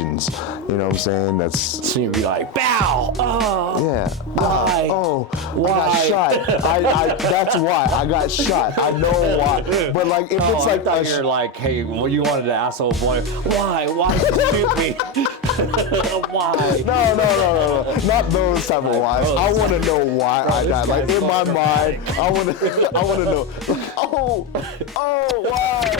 emotions. You know what I'm saying? That's So you'd be like, bow. Oh. yeah. Why? Why? I got shot. I that's why I got shot. I know why. But like if it's like I thought you're like, hey, well, you wanted to ask old boy, why? Why did you shoot me? Why? No. Not those type of whys. I want to know why I died. Like in my mind, I want to know. Like, why?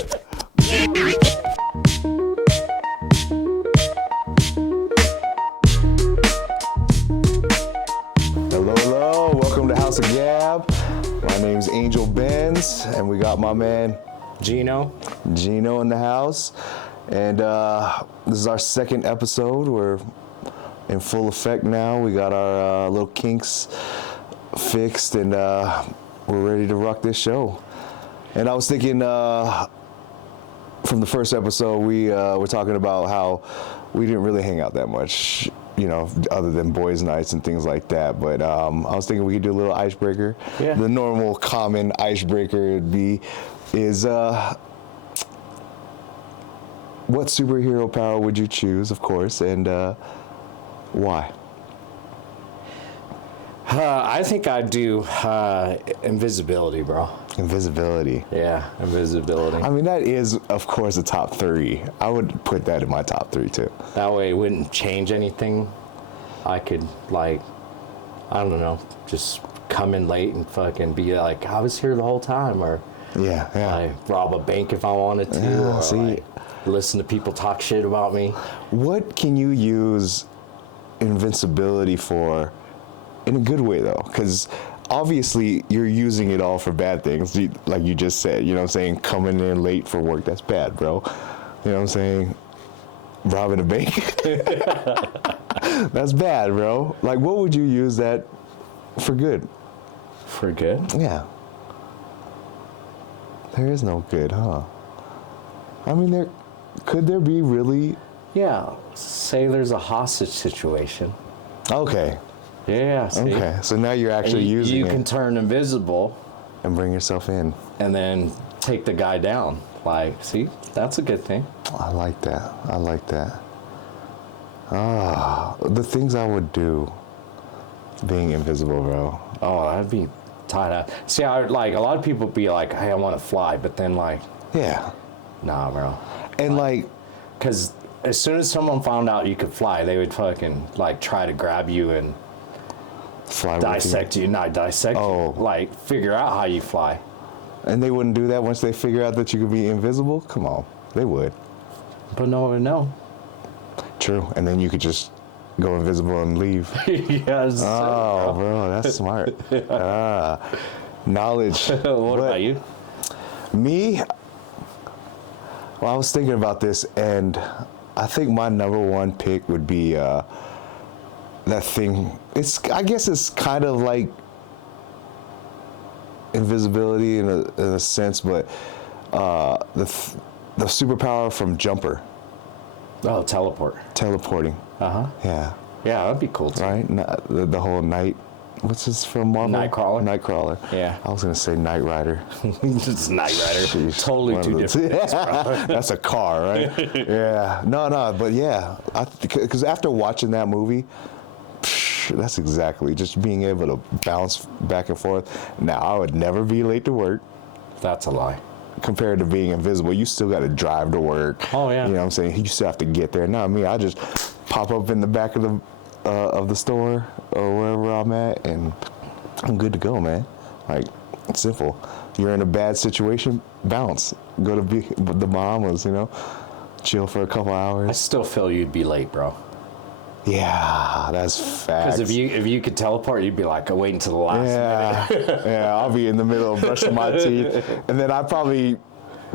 Hello. Welcome to House of Gab. My name's Angell Benz, and we got my man Geno in the house. And this is our second episode. We're in full effect now. We got our little kinks fixed, and we're ready to rock this show. And I was thinking from the first episode, we were talking about how we didn't really hang out that much, you know, other than boys' nights and things like that. But I was thinking we could do a little icebreaker. Yeah. The normal common icebreaker is what superhero power would you choose, of course, and why? I think I'd do invisibility, bro. Invisibility. Yeah, invisibility. I mean, that is, of course, a top 3. I would put that in my top 3, too. That way it wouldn't change anything. I could, like, I don't know, just come in late and fucking be like, I was here the whole time, or Yeah. like rob a bank if I wanted to, Yeah, or see. like listen to people talk shit about me. What can you use invincibility for in a good way, though? Because obviously you're using it all for bad things, like you just said. You know what I'm saying? Coming in late for work, that's bad, bro. You know what I'm saying? Robbing a bank. That's bad, bro. Like, what would you use that for good? For good? Yeah. There is no good, huh? I mean, could there be really? Yeah. Say there's a hostage situation. Okay. Yeah. See? Okay. So now you're actually using you it can turn invisible and bring yourself in. and then take the guy down. Like, see, that's a good thing. I like that. The things I would do being invisible, bro. Oh, that'd be tied up. See, like a lot of people be like, hey, I want to fly, but then like, Yeah. nah, bro. And like, Because as soon as someone found out you could fly, they would fucking like try to grab you and fly dissect you. Not dissect Oh. you. Like figure out how you fly. And they wouldn't do that once they figure out that you could be invisible? Come on. They would. But no one would know. True. And then you could just go invisible and leave. Yes. Oh, bro, that's smart. Knowledge. What about you? Me? Well, I was thinking about this, and I think my number one pick would be that thing. I guess it's kind of like invisibility in a sense, but the superpower from Jumper. Oh, Teleporting. Uh-huh. Yeah. Yeah, that'd be cool too. Right? The whole night. What's this from Marvel? Nightcrawler? Nightcrawler. Yeah. I was going to say Knight Rider. It's Knight Rider. Jeez, Totally one two of the different two. things, bro. That's a car, right? Yeah. No, but yeah. Because after watching that movie, that's exactly, just being able to bounce back and forth. Now, I would never be late to work. That's a lie. Compared to being invisible, you still got to drive to work. Oh, yeah. You know what I'm saying? You still have to get there. Not me. I just pop up in the back of the store or wherever I'm at, and I'm good to go, man. Like, it's simple. You're in a bad situation, bounce. Go to the Bahamas, you know? Chill for a couple I hours. still feel you'd be late, bro. Yeah, that's facts. Because if you could teleport, you'd be like, wait until the last minute. Yeah, I'll be in the middle of brushing my teeth, and then I'd probably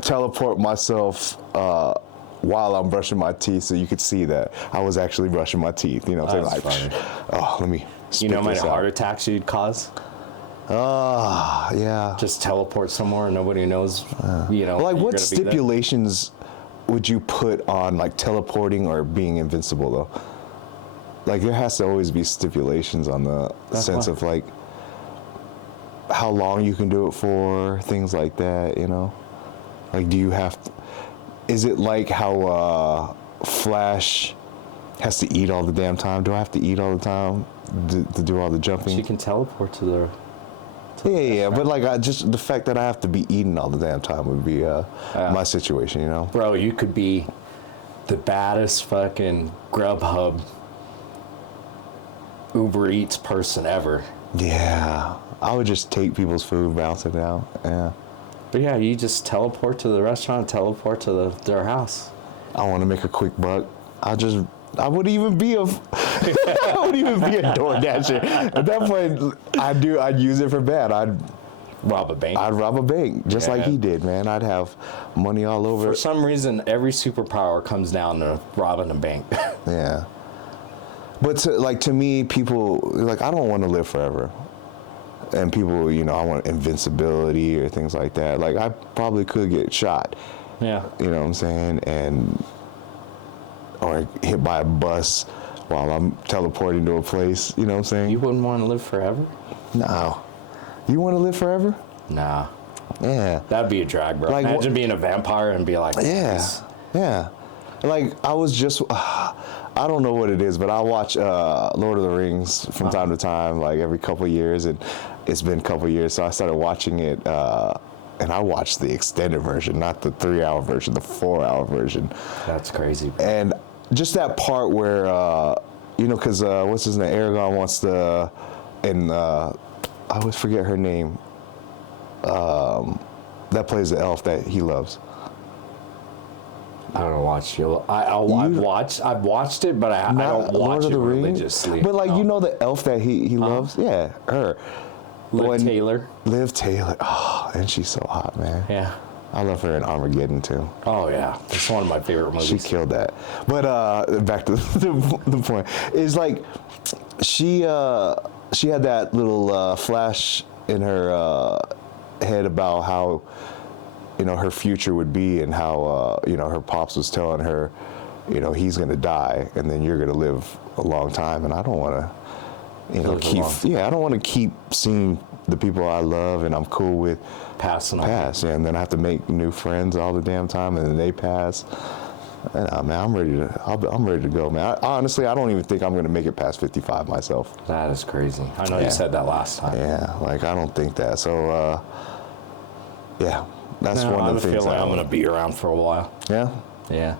teleport myself while I'm brushing my teeth, so you could see that I was actually brushing my teeth. You know what I'm saying? That's Like, funny. oh, let me. You know how many spit this heart out. attacks you'd cause? Yeah. Just teleport somewhere and nobody knows, you know. Like, you're what gonna be there. stipulations would you put on, like, teleporting or being invincible, though? Like, there has to always be stipulations on the sense of, like, how long you can do it for, things like that, you know? Like, do you have to, is it like how Flash has to eat all the damn time. Do I have to eat all the time to do all the jumping? She can teleport to the. Yeah, but like just the fact that I have to be eating all the damn time would be my situation, you know. Bro, you could be the baddest fucking Grubhub Uber Eats person ever. Yeah, I would just take people's food, bounce it out. Yeah. But yeah, you just teleport to the restaurant, teleport to their house. I want to make a quick buck. I wouldn't even be a DoorDasher. At that point, I'd use it for bad. I'd rob a bank. I'd rob a bank, just like he did, man. I'd have money all over. For some reason, every superpower comes down to robbing a bank. Yeah. But to me, people, like, I don't want to live forever. And people, you know, I want invincibility or things like that. Like, I probably could get shot. Yeah. You know what I'm saying? Or hit by a bus while I'm teleporting to a place. You know what I'm saying? You wouldn't want to live forever? No. You want to live forever? Nah. Yeah. That'd be a drag, bro. Like, imagine being a vampire and be like, yeah. this. Yeah. Like, I was just, I don't know what it is, but I watch Lord of the Rings from time to time, like every couple of years, and it's been a couple of years, so I started watching it, and I watched the extended version, not the 3-hour version, the 4-hour version. That's crazy, bro. And just that part where, you know, because what's his name? Aragorn wants to, and I always forget her name, that plays the elf that he loves. I don't watch you. I've watched it, but I don't watch it religiously. But like, you know the elf that he loves? Yeah, her. Liv Taylor. Liv Taylor. Oh, and she's so hot, man. Yeah. I love her in Armageddon too. Oh yeah, it's one of my favorite movies. She killed that. But back to the point is, like, she had that little flash in her head about how, you know, her future would be, and how you know, her pops was telling her, you know, he's gonna die and then you're gonna live a long time, and I don't want to, you know, I don't want to keep seeing the people I love and I'm cool with pass, yeah, and then I have to make new friends all the damn time, and then they pass. And, man, I'm ready to go, man. Honestly, I don't even think I'm gonna make it past 55 myself. That is crazy. I know you said that last time. Yeah, like, I don't think that. So yeah, that's one of the things. I'm gonna be around for a while. Yeah. Yeah.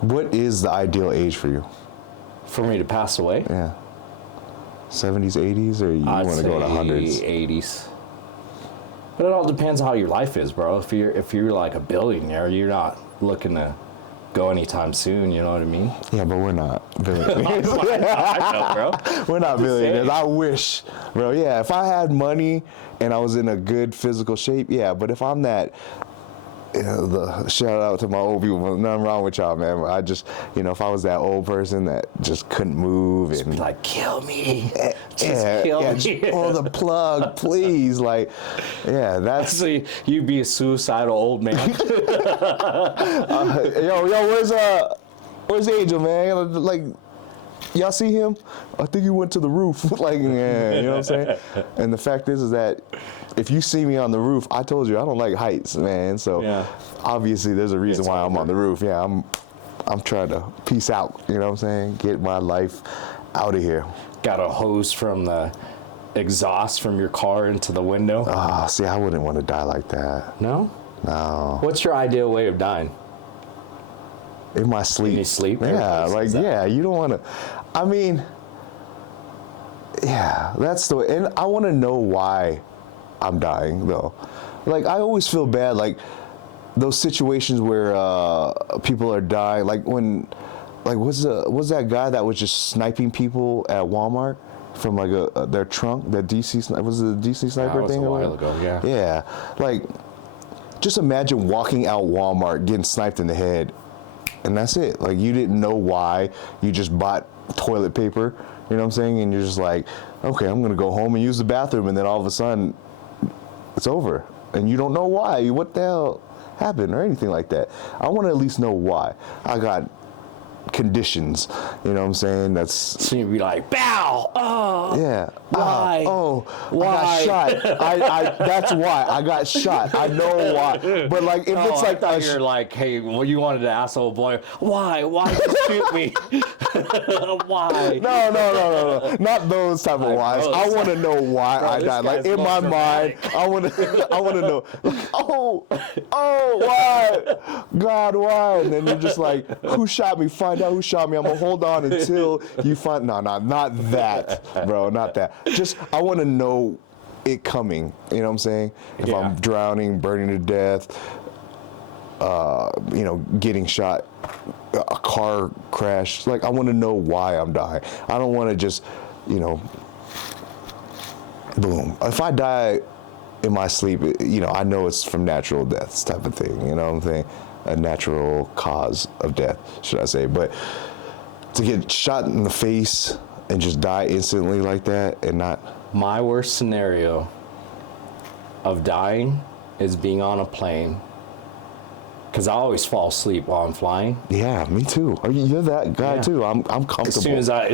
What is the ideal age for you? For me to pass away? Yeah. 70s, 80s, or you want to go to 100s? 80s. But it all depends on how your life is, bro. If you're like a billionaire, you're not looking to go anytime soon. You know what I mean? Yeah, but we're not billionaires. I know, bro. We're not billionaires. I wish, bro. Yeah, if I had money and I was in a good physical shape, yeah. But if I'm that, you know, the shout out to my old people, nothing wrong with y'all, man. I just, you know, if I was that old person that just couldn't move and be like, kill me, kill me, just pull the plug, please. Like, yeah, that's. So you'd be a suicidal old man. Yo, where's Angel, man? Like, y'all see him? I think he went to the roof. Like, yeah, you know what I'm saying? And the fact is that if you see me on the roof, I told you I don't like heights, man. So obviously there's a reason why I'm on the roof. Yeah, I'm trying to peace out. You know what I'm saying? Get my life out of here. Got a hose from the exhaust from your car into the window. See, I wouldn't want to die like that. No? No. What's your ideal way of dying? In my sleep. In your sleep? Yeah, like, yeah, you don't want to. I mean, yeah, that's the way. And I want to know why I'm dying, though. Like, I always feel bad, like, those situations where people are dying, like when, like, was that guy that was just sniping people at Walmart from, like, their trunk, that DC, was it the DC sniper thing? That was a while ago, yeah. Yeah, like, just imagine walking out Walmart, getting sniped in the head, and that's it. Like, you didn't know why, you just bought toilet paper, you know what I'm saying? And you're just like, okay, I'm gonna go home and use the bathroom, and then all of a sudden, it's over. And you don't know why, what the hell happened or anything like that. I wanna at least know why. I got conditions. You know what I'm saying? That's So you'd be like, bow. Oh. yeah. Why? Why? I got shot. I that's why I got shot. I know why. But like if it's like I thought you're like, hey, well, you wanted to ask old boy, why? Why did you shoot me? Why? No. Not those type of whys. I want to know why I died. Like in my mind, I want to know. Like, why? God, why? And then you're just like, who shot me? Find out who shot me. I'm gonna hold on until you find. No, not that, bro. Not that. Just I want to know it coming. You know what I'm saying? If I'm drowning, burning to death, getting shot, a car crash. Like I want to know why I'm dying. I don't want to just, boom. If I die in my sleep, I know it's from natural deaths type of thing. You know what I'm saying? A natural cause of death, should I say? But to get shot in the face and just die instantly like that and not. My worst scenario of dying is being on a plane, because I always fall asleep while I'm flying. Yeah, me too. You're that guy too. I'm comfortable. As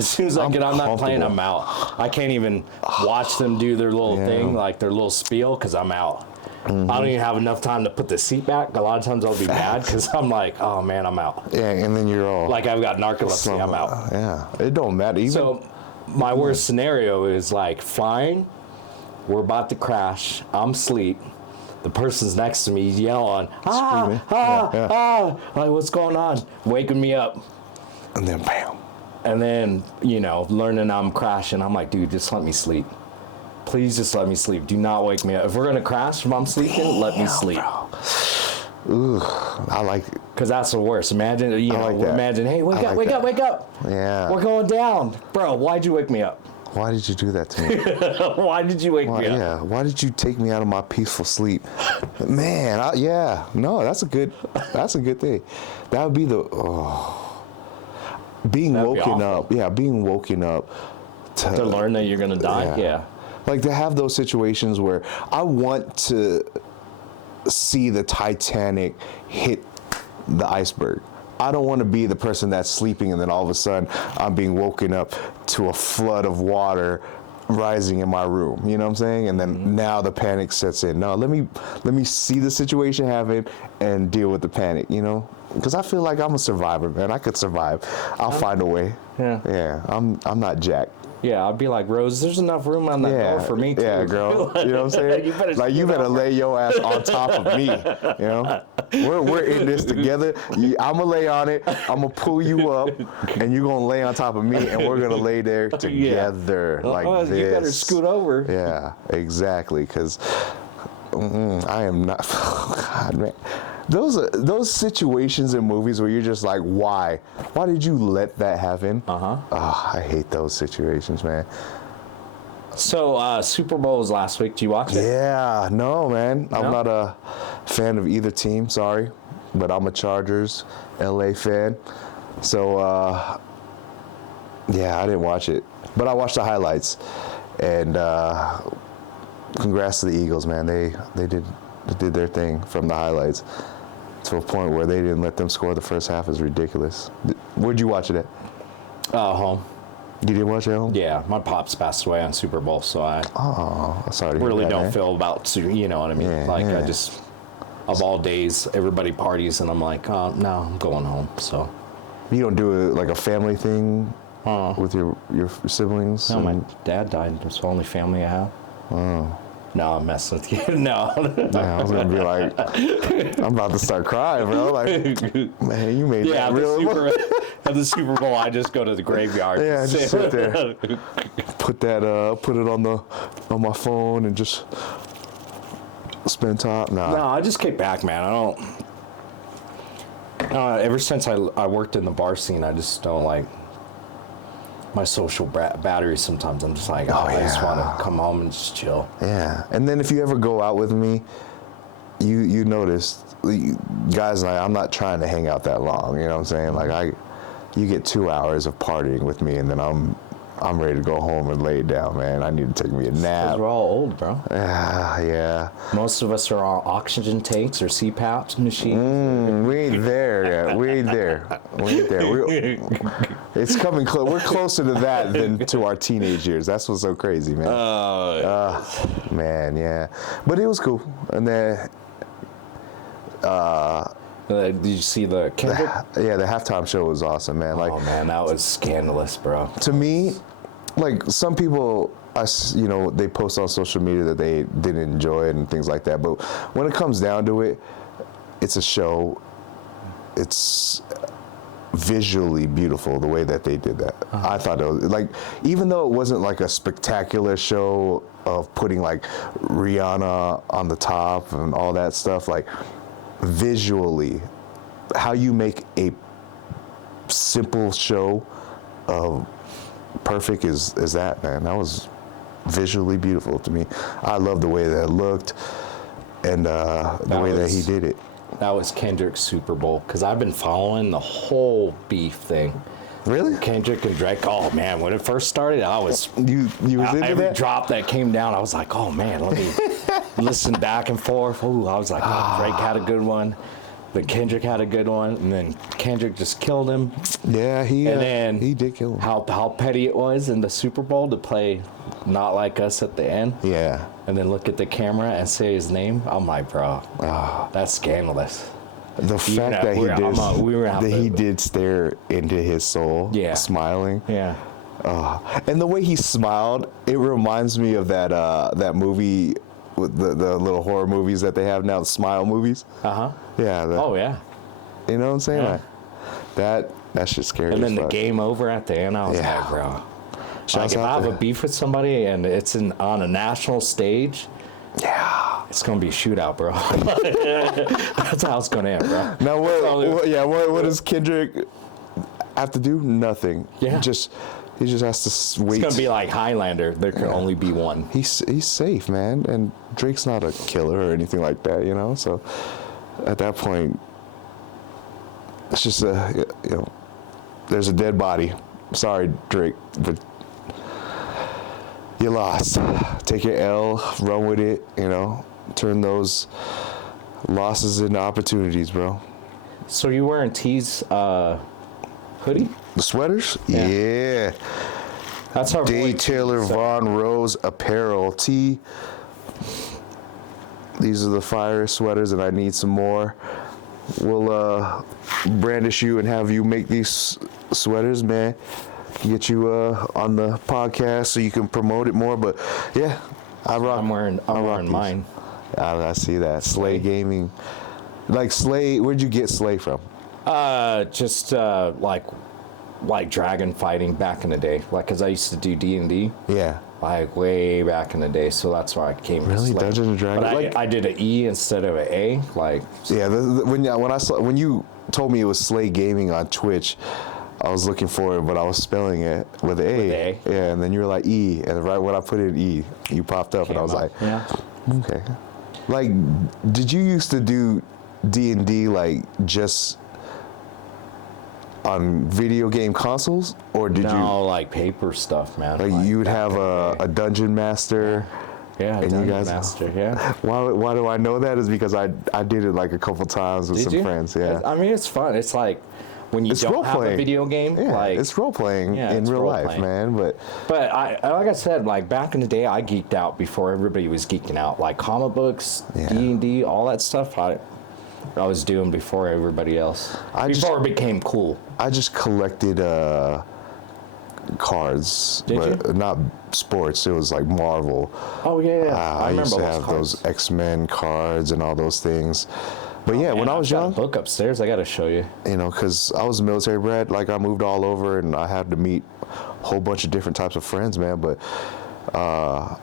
soon as I get on that plane, I'm out. I can't even watch them do their little thing, like their little spiel, because I'm out. Mm-hmm. I don't even have enough time to put the seat back. A lot of times I'll be mad because I'm like, oh man, I'm out. Yeah, and then you're all like I've got narcolepsy. I'm out. Yeah, it don't matter. So my worst scenario is like flying. We're about to crash. I'm asleep. The person's next to me yelling, like what's going on? Waking me up. And then bam. And then, learning I'm crashing. I'm like, dude, just let me sleep. Please just let me sleep. Do not wake me up. If we're going to crash while I'm sleeping, let me sleep. Bro. Ooh, I like it. Because that's the worst. Imagine, imagine, hey, wake up. Yeah. We're going down. Bro, why'd you wake me up? Why did you do that to me? Why did you wake me up? Yeah. Why did you take me out of my peaceful sleep? Man, no, that's a good thing. That would be being woken up. Yeah, being woken up to learn that you're going to die. Yeah. Like to have those situations where I want to see the Titanic hit the iceberg. I don't want to be the person that's sleeping and then all of a sudden I'm being woken up to a flood of water rising in my room. You know what I'm saying? And then now the panic sets in. No, let me see the situation happen and deal with the panic, Because I feel like I'm a survivor, man. I could survive. I'll find a way. Yeah. Yeah. I'm not Jack. Yeah, I'd be like, Rose, there's enough room on that door for me too. Yeah, girl. You know what I'm saying? you better lay your ass on top of me. We're in this together. I'm gonna lay on it. I'm gonna pull you up, and you're gonna lay on top of me, and we're gonna lay there together like this. You better scoot over. Yeah, exactly. Because I am not. God, man. Those situations in movies where you're just like, why? Why did you let that happen? Oh, I hate those situations, man. So, Super Bowl was last week. Did you watch it? Yeah, no, man. No? I'm not a fan of either team, sorry. But I'm a Chargers, LA fan. So, I didn't watch it. But I watched the highlights. And congrats to the Eagles, man. They did their thing from the highlights. To a point where they didn't let them score the first half is ridiculous. Where'd you watch it at? Home. You did watch it at home? Yeah, my pops passed away on Super Bowl, so I sorry to hear really that, don't man. feel about, you know what I mean? I just, of all days, everybody parties, and I'm like, oh, no, I'm going home, so. You don't do a family thing with your siblings? No, my dad died. That's the only family I have. Oh. No, I'm messing with you. No. Man, I was going to be like, I'm about to start crying, bro. Like, man, you made that real. At the Super Bowl, I just go to the graveyard. Yeah, just sit there. Put it on my phone and just spend time. No, I just kick back, man. I don't. Ever since I worked in the bar scene, I just don't like my social battery. Sometimes I'm just like, I just want to come home and just chill. Yeah, and then if you ever go out with me, you notice, guys, I'm not trying to hang out that long. You know what I'm saying? Like you get 2 hours of partying with me, and then I'm I'm ready to go home and lay down, man. I need to take me a nap. 'Cause we're all old, bro. Yeah. Most of us are on oxygen tanks or CPAP machines. We ain't there yet. We ain't there. It's coming close. We're closer to that than to our teenage years. That's what's so crazy, man. Man, yeah. But it was cool. And then Did you see the Kendrick? the halftime show was awesome, man. Like, Oh man, that was scandalous, bro. to me, like some people, they post on social media that they didn't enjoy it and things like that. But when it comes down to it, it's a show. It's visually beautiful the way that they did that. I thought it was like, even though it wasn't like a spectacular show of putting like Rihanna on the top and all that stuff, like visually, how you make a simple show perfect is that, man. That was visually beautiful to me. I love the way that it looked and the way that he did it. That was Kendrick's Super Bowl, because I've been following the whole beef thing. Really? Kendrick and Drake. Oh man, when it first started, I was You was into every that? drop that came down, I was like, oh man, let me listen back and forth. Ooh, I was like, oh, Drake had a good one, then Kendrick had a good one, and then Kendrick just killed him. Yeah, he did kill him. How petty it was in the Super Bowl to play "Not Like Us" at the end. Yeah. And then look at the camera and say his name. I'm like, bro, that's scandalous. The fact that he to- did stare into his soul, Yeah. smiling. Yeah. And the way he smiled, it reminds me of that movie, with the little horror movies that they have now, the Smile movies. Uh-huh. Yeah. Oh, yeah. You know what I'm saying? Yeah. Like, that shit scary. And then as the fuck. game over at the end, I was Yeah. like, bro. Shouts Like, if out I have to- a beef with somebody and it's on a national stage, Yeah. it's going to be a shootout, bro. That's how it's going to end, bro. Now what does Kendrick have to do? Nothing. Yeah. He just has to wait. It's going to be like Highlander. There can only be one. He's safe, man, and Drake's not a killer or anything like that, you know. So at that point, it's just there's a dead body. Sorry, Drake, but you lost. Take your L, run with it, turn those losses into opportunities, bro. So you wearing T's hoodie? The sweaters? Yeah. Yeah. That's our Day boy, Taylor so- Von Rose Apparel T. These are the fire sweaters, and I need some more. We'll brandish you and have you make these sweaters, man. Get you on the podcast so you can promote it more. But yeah, I'm wearing these. mine. I see that. Slay Gaming. Like Slay, where'd you get Slay from? Just like dragon fighting back in the day, like, cause I used to do D&D, Yeah. like way back in the day, so that's why I came. Really? to Slay. Dungeons and Dragons? But Like- I did an E instead of an A, like. Yeah, when you told me it was Slay Gaming on Twitch, I was looking for it, but I was spelling it with an A. With A. Yeah, and then you were like E, and right when I put in E, you popped up, and I was like, yeah. okay. Like, did you used to do D&D like just on video game consoles, or did No, like paper stuff, man. like you would back have in the day. a dungeon master? Yeah, and you Dungeon guys- Master, yeah. Why do I know that? Is because I did it like a couple times with Did some you? friends. Yeah. I mean, it's fun. It's like when you It's don't have a role-playing. video game, Yeah, like. it's role playing Yeah, in it's real life, role-playing. man. But But like I said, like back in the day, I geeked out before everybody was geeking out. Like comic books, Yeah. D&D, all that stuff. I was doing before everybody else. Before it became cool. I just collected cards, Did but you? not sports. It was like Marvel. Oh yeah, I remember used to those have cards. those X-Men cards and all those things. But yeah, when Man, I was I've got young, a book upstairs. I got to show you. because I was military bred, like I moved all over and I had to meet a whole bunch of different types of friends, man. But I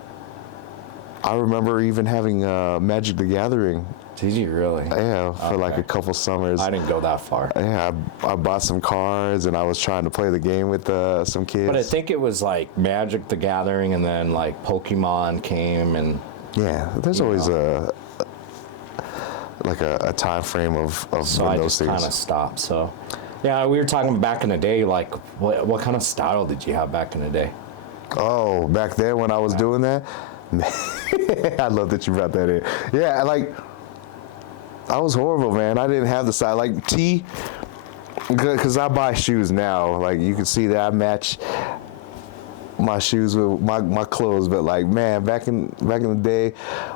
remember even having Magic the Gathering, Did you really? yeah, for like Okay. a couple summers. I didn't go that far. Yeah, I bought some cards and I was trying to play the game with some kids. But I think it was like Magic the Gathering, and then like Pokemon came, and yeah, there's always a time frame of so when I those just things. kind of stopped. So, yeah, we were talking back in the day. Like, what kind of style did you have back in the day? Oh, back then when I was doing that, I love that you brought that in. Yeah, like I was horrible, man. I didn't have the size like T, because I buy shoes now. Like you can see that I match my shoes with my clothes, but like man, back in the day,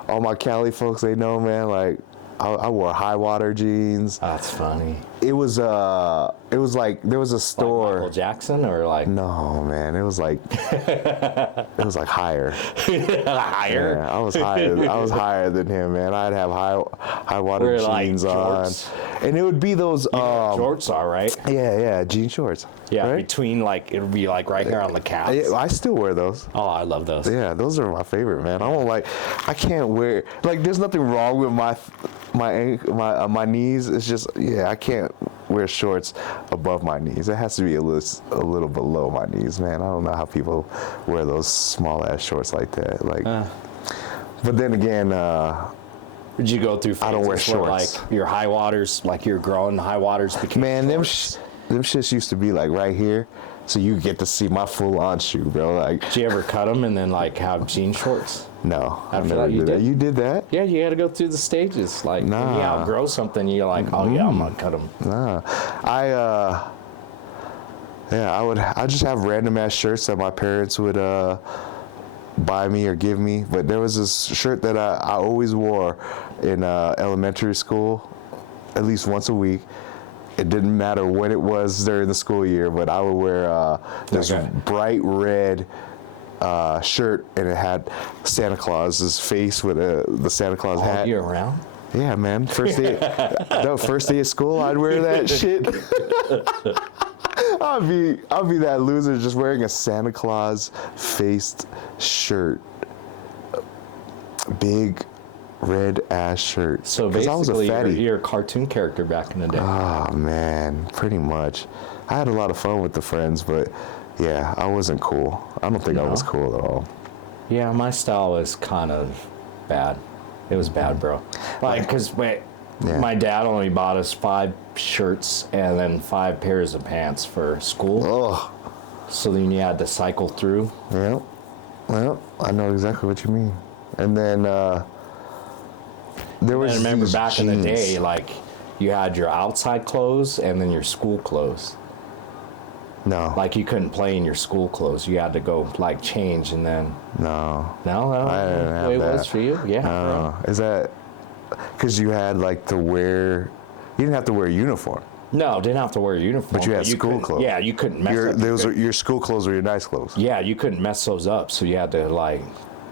all my Cali folks, they know, man. Like I wore high water jeans. That's funny. It was like there was a store. Like Michael Jackson or like? No, man. It was like higher. Higher? Yeah, I was higher than him, man. I'd have high water jeans like on, and it would be those shorts are right. Yeah, jean shorts. Yeah, right? between like it would be like right here on the calves. I still wear those. Oh, I love those. Yeah, those are my favorite, man. I can't wear, like, there's nothing wrong with my knees. It's just, yeah, I can't wear shorts above my knees. It has to be a little below my knees, man. I don't know how people wear those small ass shorts like that. Like, but then again, did you go through phases I don't wear shorts. Where, like your high waters, like you're growing high waters became man, shorts? them shits used to be like right here, so you get to see my full on shoe, bro. Like, did you ever cut them and then like have jean shorts? No, I After never that, you did that. did? You did that? Yeah, you had to go through the stages. Like when you outgrow something, you're like, oh yeah, I'm gonna cut them. Nah, I just have random ass shirts that my parents would buy me or give me. But there was this shirt that I always wore in elementary school, at least once a week. It didn't matter when it was during the school year, but I would wear this bright red shirt, and it had Santa Claus's face with the Santa Claus hat. All year round? Yeah, man. First day of school, I'd wear that shit. I'll be that loser just wearing a Santa Claus faced shirt, big red ass shirt. So basically, you're a cartoon character back in the day. Oh man, pretty much. I had a lot of fun with the friends, but yeah, I wasn't cool. I don't think I was cool at all. Yeah, my style was kind of bad. It was bad, bro. Like, because my dad only bought us 5 shirts and then 5 pairs of pants for school. Oh. So then you had to cycle through. Yeah. Well, I know exactly what you mean. And then there was. I remember back jeans. in the day, like you had your outside clothes and then your school clothes. No. Like you couldn't play in your school clothes. You had to go like change and then. No. No, I didn't the have way it that. was for you. Yeah. Is that because you had like to wear? You didn't have to wear a uniform. No, didn't have to wear a uniform. But you had school clothes. Yeah, you couldn't mess up. Your school clothes were your nice clothes. Yeah, you couldn't mess those up, so you had to like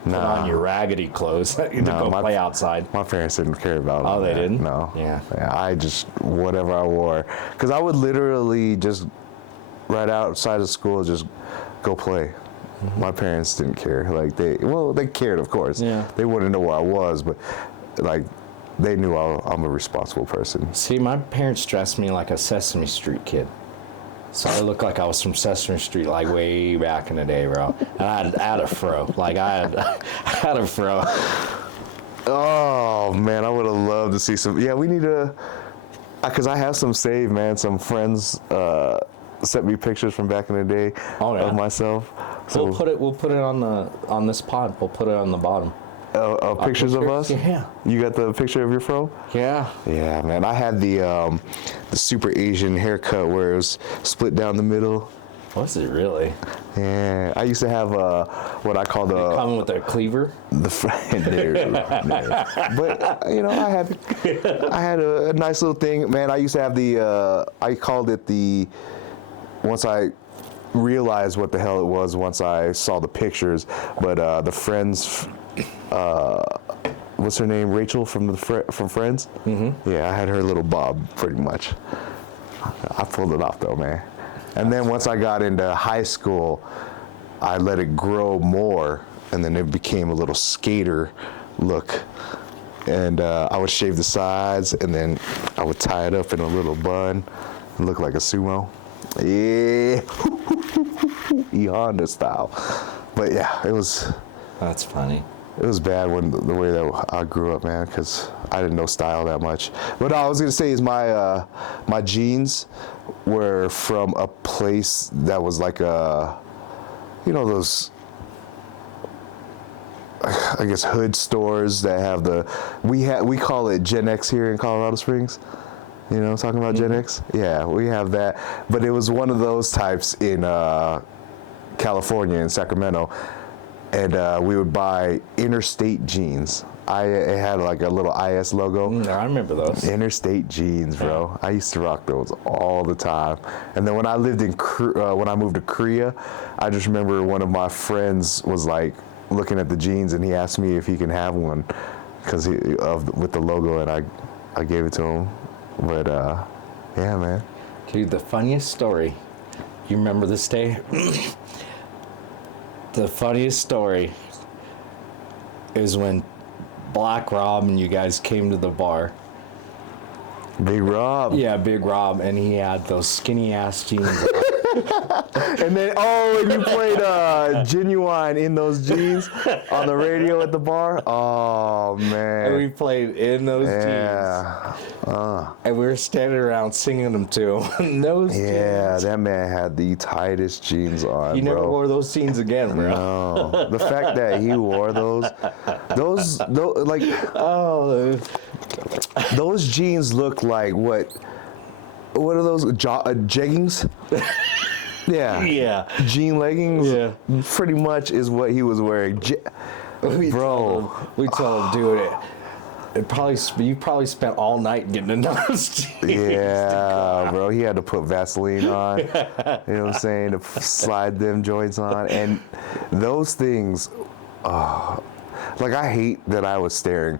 put on your raggedy clothes to go play outside. My parents didn't care about Oh, they that. didn't? No. Yeah. I just, whatever I wore. Because I would literally just, right outside of school, just go play. Mm-hmm. My parents didn't care. Like, they cared, of course. Yeah. They wouldn't know where I was, but, like, they knew I'm a responsible person. See, my parents dressed me like a Sesame Street kid. So I looked like I was from Sesame Street, like way back in the day, bro. And I had a fro. Like I had a fro. Oh man, I would have loved to see some. Yeah, we need to, because I have some saved, man. Some friends sent me pictures from back in the day of myself. So we'll put it on this pod. We'll put it on the bottom. Pictures of us? Yeah. You got the picture of your fro? Yeah. Yeah, man. I had the super Asian haircut where it was split down the middle. Was it really? Yeah. I used to have what I call the... Coming with a cleaver? The But, you know, I had a nice little thing. Man, I used to have the... I called it the... Once I realized what the hell it was once I saw the pictures, but the Friends... what's her name? Rachel from Friends? Mm-hmm. Yeah, I had her little bob, pretty much. I pulled it off, though, man. And then once I got into high school, I let it grow more, and then it became a little skater look. And I would shave the sides, and then I would tie it up in a little bun and look like a sumo. Yeah. E Honda style. But yeah, it was... That's funny. It was bad the way that I grew up, man, because I didn't know style that much. But all I was gonna say is my jeans were from a place that was like you know those I guess hood stores that have we call it Gen X here in Colorado Springs. You know, talking about Gen X? Yeah, we have that. But it was one of those types in California, in Sacramento. And we would buy Interstate jeans. It had like a little IS logo. I remember those. Interstate jeans, bro. I used to rock those all the time. And then when I lived in, when I moved to Korea, I just remember one of my friends was like looking at the jeans, and he asked me if he can have one, because with the logo, and I gave it to him. But yeah, man. Dude, the funniest story. You remember this day? The funniest story is when Black Rob and you guys came to the bar. Big Rob. Yeah, Big Rob, and he had those skinny ass jeans. And then, and you played Genuine in those jeans on the radio at the bar. Oh, man. And we played in those jeans. And we were standing around singing them to him. Those jeans. That man had the tightest jeans on, You never wore those jeans again, bro. No. The fact that he wore those like, those jeans look like what are those, jeggings? Yeah. Jean leggings? Yeah. Pretty much is what he was wearing. We Bro. told him, dude, you probably spent all night getting in those jeans. Yeah, bro. He had to put Vaseline on. You know what I'm saying? To slide them joints on. And those things, like, I hate that I was staring.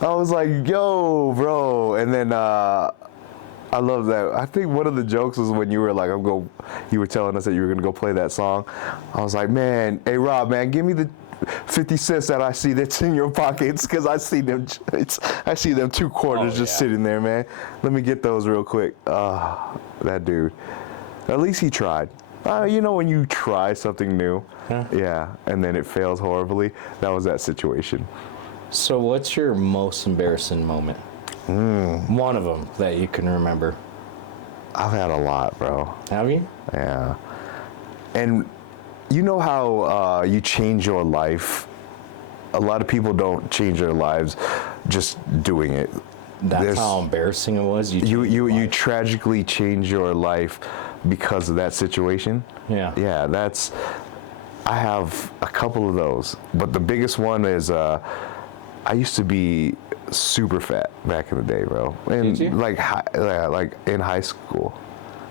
I was like, yo, bro. And then I love that. I think one of the jokes was when you were like, you were telling us that you were going to go play that song. I was like, man, hey, Rob, man, give me the 50 cents that I see that's in your pockets, because I see them 2 quarters just sitting there, man. Let me get those real quick. That dude. At least he tried. You know when you try something new? Huh? Yeah, and then it fails horribly? That was that situation. So what's your most embarrassing moment? One of them that you can remember. I've had a lot, bro. Have you? Yeah. And you know how you change your life? A lot of people don't change their lives just doing it. That's how embarrassing it was? You tragically change your life because of that situation? Yeah. Yeah, I have a couple of those. But the biggest one is I used to be super fat back in the day, bro. And Did you? like in high school,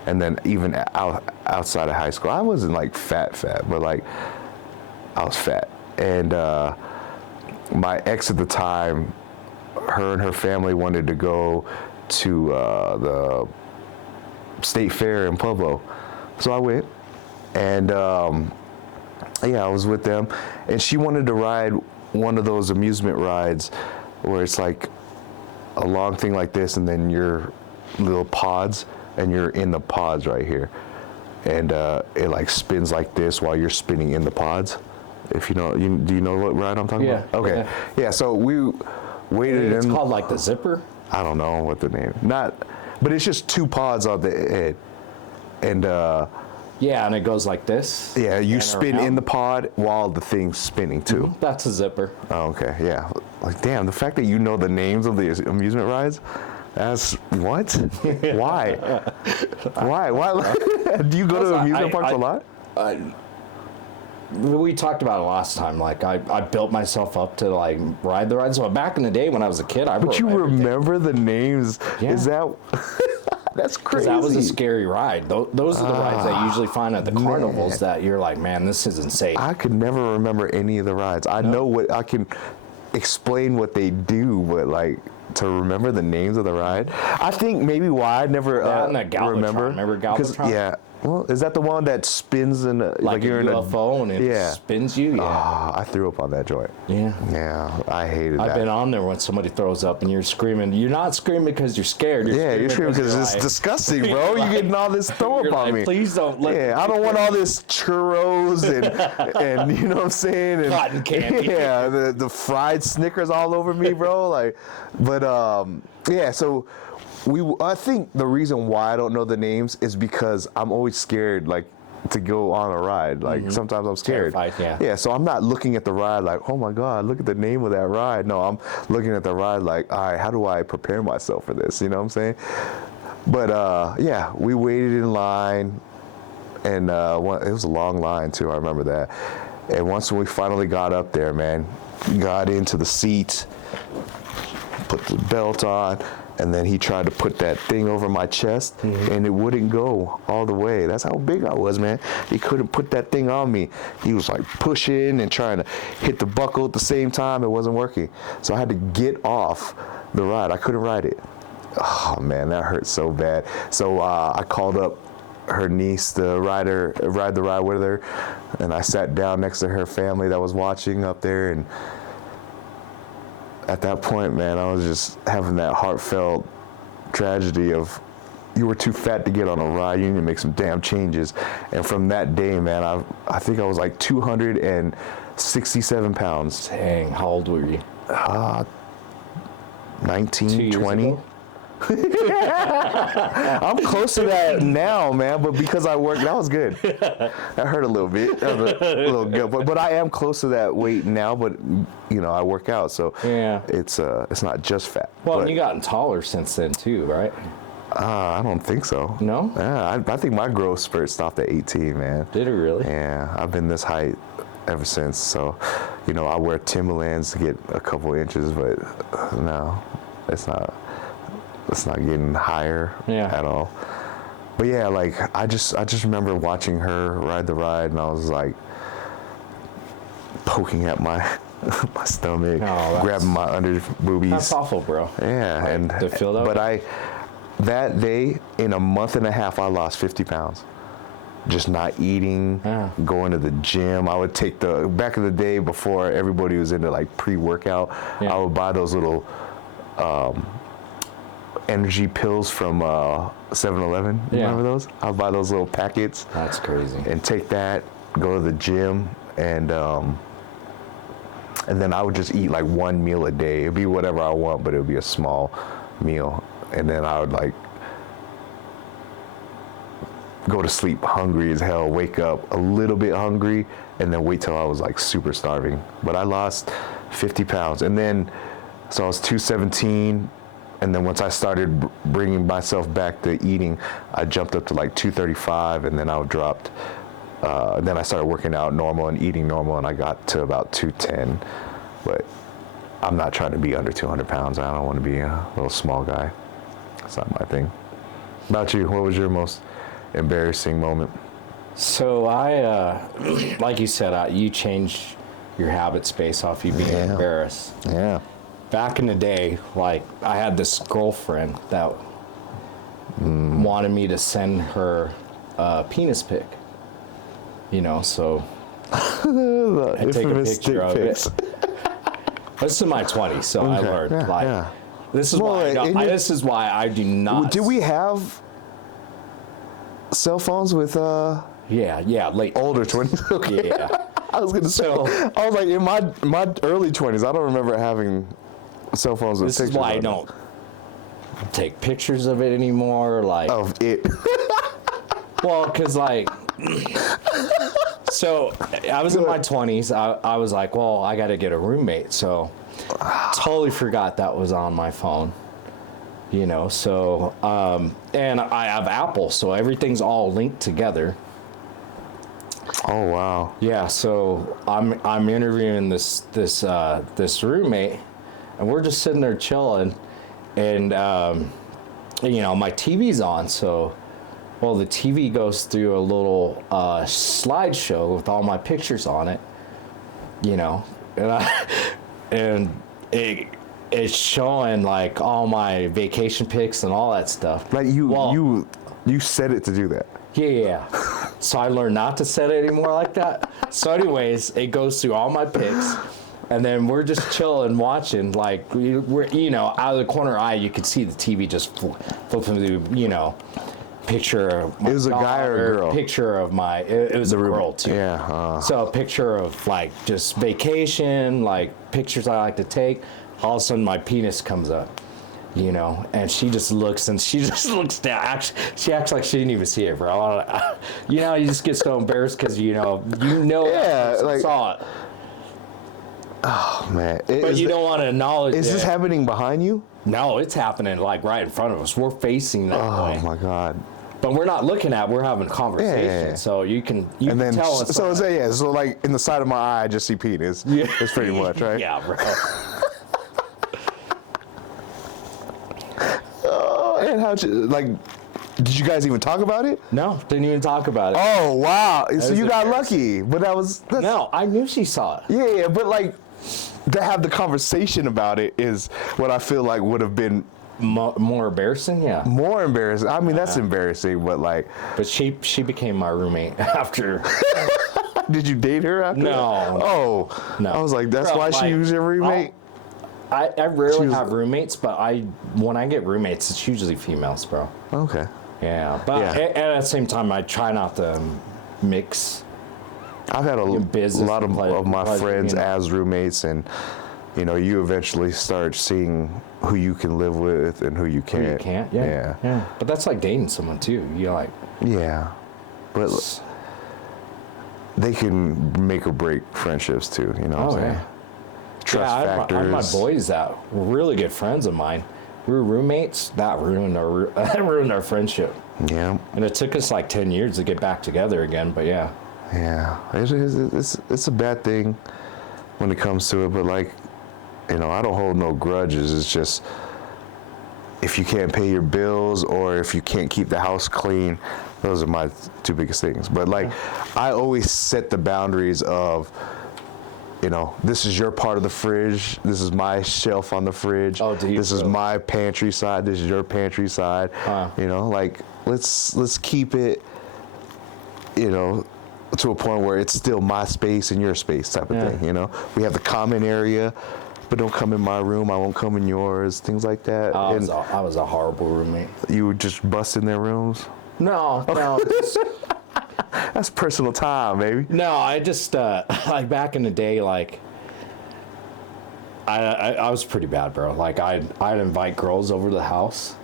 and then even outside of high school, I wasn't like fat, but like I was fat. And my ex at the time, her and her family wanted to go to the state fair in Pueblo, so I went, and I was with them, and she wanted to ride one of those amusement rides where it's like a long thing like this, and then your little pods, and you're in the pods right here, and it like spins like this while you're spinning in the pods. If you know, do you know what ride I'm talking about? Okay. Yeah. So we waited. It's called like the zipper. I don't know what the name. But it's just 2 pods on the head, and yeah, and it goes like this. yeah, you spin in the pod while the thing's spinning too. Mm-hmm. That's a zipper. Oh, okay, yeah. Like, damn, the fact that you know the names of the amusement rides, that's what? Why? Why? Do you go to amusement parks a lot? We talked about it last time. Like I built myself up to like ride the rides. So back in the day when I was a kid, I. But you remember the names? Yeah. Is that? That's crazy. That was a scary ride. Those are the rides that you usually find at the carnivals that you're like, man, this isn't safe. I could never remember any of the rides. I know what I can explain what they do, but like to remember the names of the ride, I think maybe why I never remember. Remember Galvatron? Yeah. Well, is that the one that spins in like you're in a UFO and it spins you? Yeah. I threw up on that joint. Yeah. Yeah, I hated that. I've been on there when somebody throws up and you're screaming. You're not screaming because you're scared. You're screaming because it's disgusting, bro. You're getting all this throw up on me. Please don't. I don't want all this churros and you know what I'm saying? And, cotton candy. Yeah, the fried Snickers all over me, bro. So. I think the reason why I don't know the names is because I'm always scared, like, to go on a ride. Like sometimes I'm scared. Terrified, Yeah, so I'm not looking at the ride like, oh my God, look at the name of that ride. No, I'm looking at the ride like, all right, how do I prepare myself for this? You know what I'm saying? But yeah, we waited in line, and it was a long line too. I remember that. And once we finally got up there, man, got into the seat, put the belt on, and then he tried to put that thing over my chest, and it wouldn't go all the way. That's how big I was, man. He couldn't put that thing on me. He was like pushing and trying to hit the buckle at the same time. It wasn't working. So I had to get off the ride. I couldn't ride it. Oh man, that hurt so bad. So I called up her niece, the ride the ride with her, and I sat down next to her family that was watching up there, and at that point, man, I was just having that heartfelt tragedy of, you were too fat to get on a ride, you need to make some damn changes. And from that day, man, I think I was like 267 pounds. Dang, how old were you? 19, 20. I'm close to that now, man, but because I worked, that was good. That hurt a little bit. That was a little good, but I am close to that weight now. But you know, I work out, so yeah, it's not just fat. Well, but, you gotten taller since then too, right? I don't think so. No? Yeah, I think my growth spurt stopped at 18, man. Did it really? Yeah, I've been this height ever since. So, you know, I wear Timberlands to get a couple inches, but no, it's not getting higher at all. But yeah, like I just remember watching her ride the ride, and I was like poking at my my stomach, grabbing my under boobies. That's awful, bro. Yeah, like, and to feel that. But that day, in a month and a half, I lost 50 pounds. Just not eating, going to the gym. I would take back in the day before everybody was into like pre-workout, I would buy those little energy pills from 7-Eleven. You remember those? I'll buy those little packets. That's crazy. And take that, go to the gym, and then I would just eat like one meal a day. It'd be whatever I want, but it would be a small meal. And then I would like go to sleep hungry as hell, wake up a little bit hungry, and then wait till I was like super starving. But I lost 50 pounds. And then, so I was 217. And then once I started bringing myself back to eating, I jumped up to like 235, and then I dropped. Then I started working out normal and eating normal, and I got to about 210. But I'm not trying to be under 200 pounds. I don't want to be a little small guy. That's not my thing. About you, what was your most embarrassing moment? So I, like you said, you changed your habits based off you being embarrassed. Yeah. Back in the day, like I had this girlfriend that wanted me to send her a penis pic. You know, so I take a picture of it. This is in my 20s, so I learned this is this is why I do not. Did we have cell phones with late older 20s? Okay. Yeah. I was gonna say. I was like in my early 20s. I don't remember having cell phones with pictures. This is why I don't take pictures of it anymore. Like of it. Well, because like. So I was in my 20s. I was like, well, I got to get a roommate. So totally forgot that was on my phone. You know, so and I have Apple, so everything's all linked together. Oh wow. Yeah, so I'm interviewing this roommate, and we're just sitting there chilling, and you know, my TV's on, so. Well, the TV goes through a little slideshow with all my pictures on it, you know, and it's showing like all my vacation pics and all that stuff. Like you set it to do that. Yeah. So I learned not to set it anymore like that. So anyways, it goes through all my pics, and then we're just chilling, watching. Like we're you know, out of the corner eye, you could see the TV just flipping through, you know. Picture of my it was a guy or a girl? Picture of my it was a girl too. Yeah. So a picture of like just vacation, like pictures I like to take. All of a sudden my penis comes up, you know, and she just looks down. She acts like she didn't even see it, bro. You know, you just get so embarrassed because you know Yeah, like, saw it. Oh man! But you don't want to acknowledge it. Is this happening behind you? No, it's happening like right in front of us. We're facing that way. Oh my god! But we're not looking at. We're having a conversation. Yeah. So you can then, tell. So like in the side of my eye, I just see penis. Yeah. It's pretty much right. Yeah, bro. And how'd you like? Did you guys even talk about it? No, didn't even talk about it. Oh wow! So you got lucky, but that's no. I knew she saw it. Yeah, but like to have the conversation about it is what I feel like would have been more embarrassing. Yeah, more embarrassing. I mean, that's embarrassing, but like. But she became my roommate after. Did you date her after? No. Oh no. I was like, that's why she was your roommate. I rarely have roommates, but when I get roommates, it's usually females, bro. Okay. Yeah, but and at the same time, I try not to mix. I've had a lot of my friends as roommates, and you know, you eventually start seeing who you can live with and who you can't. Who you can't, yeah. But that's like dating someone too. You like. Yeah, but they can make or break friendships too. You know what I'm saying? Yeah. Trust factors. I had my boys that were really good friends of mine. We were roommates. That ruined our friendship. Yeah. And it took us like 10 years to get back together again, but yeah. Yeah. It's a bad thing when it comes to it, but like, you know, I don't hold no grudges. It's just if you can't pay your bills or if you can't keep the house clean, those are my two biggest things. But like, I always set the boundaries of, you know, this is your part of the fridge. This is my shelf on the fridge. Oh, do you this is my pantry side. This is your pantry side. You know, like let's keep it, you know, to a point where it's still my space and your space type of thing. You know, we have the common area, but don't come in my room. I won't come in yours. Things like that. I was a horrible roommate. You would just bust in their rooms. No. That's personal time, baby. No, I just like back in the day, like I was pretty bad, bro. Like I'd invite girls over to the house,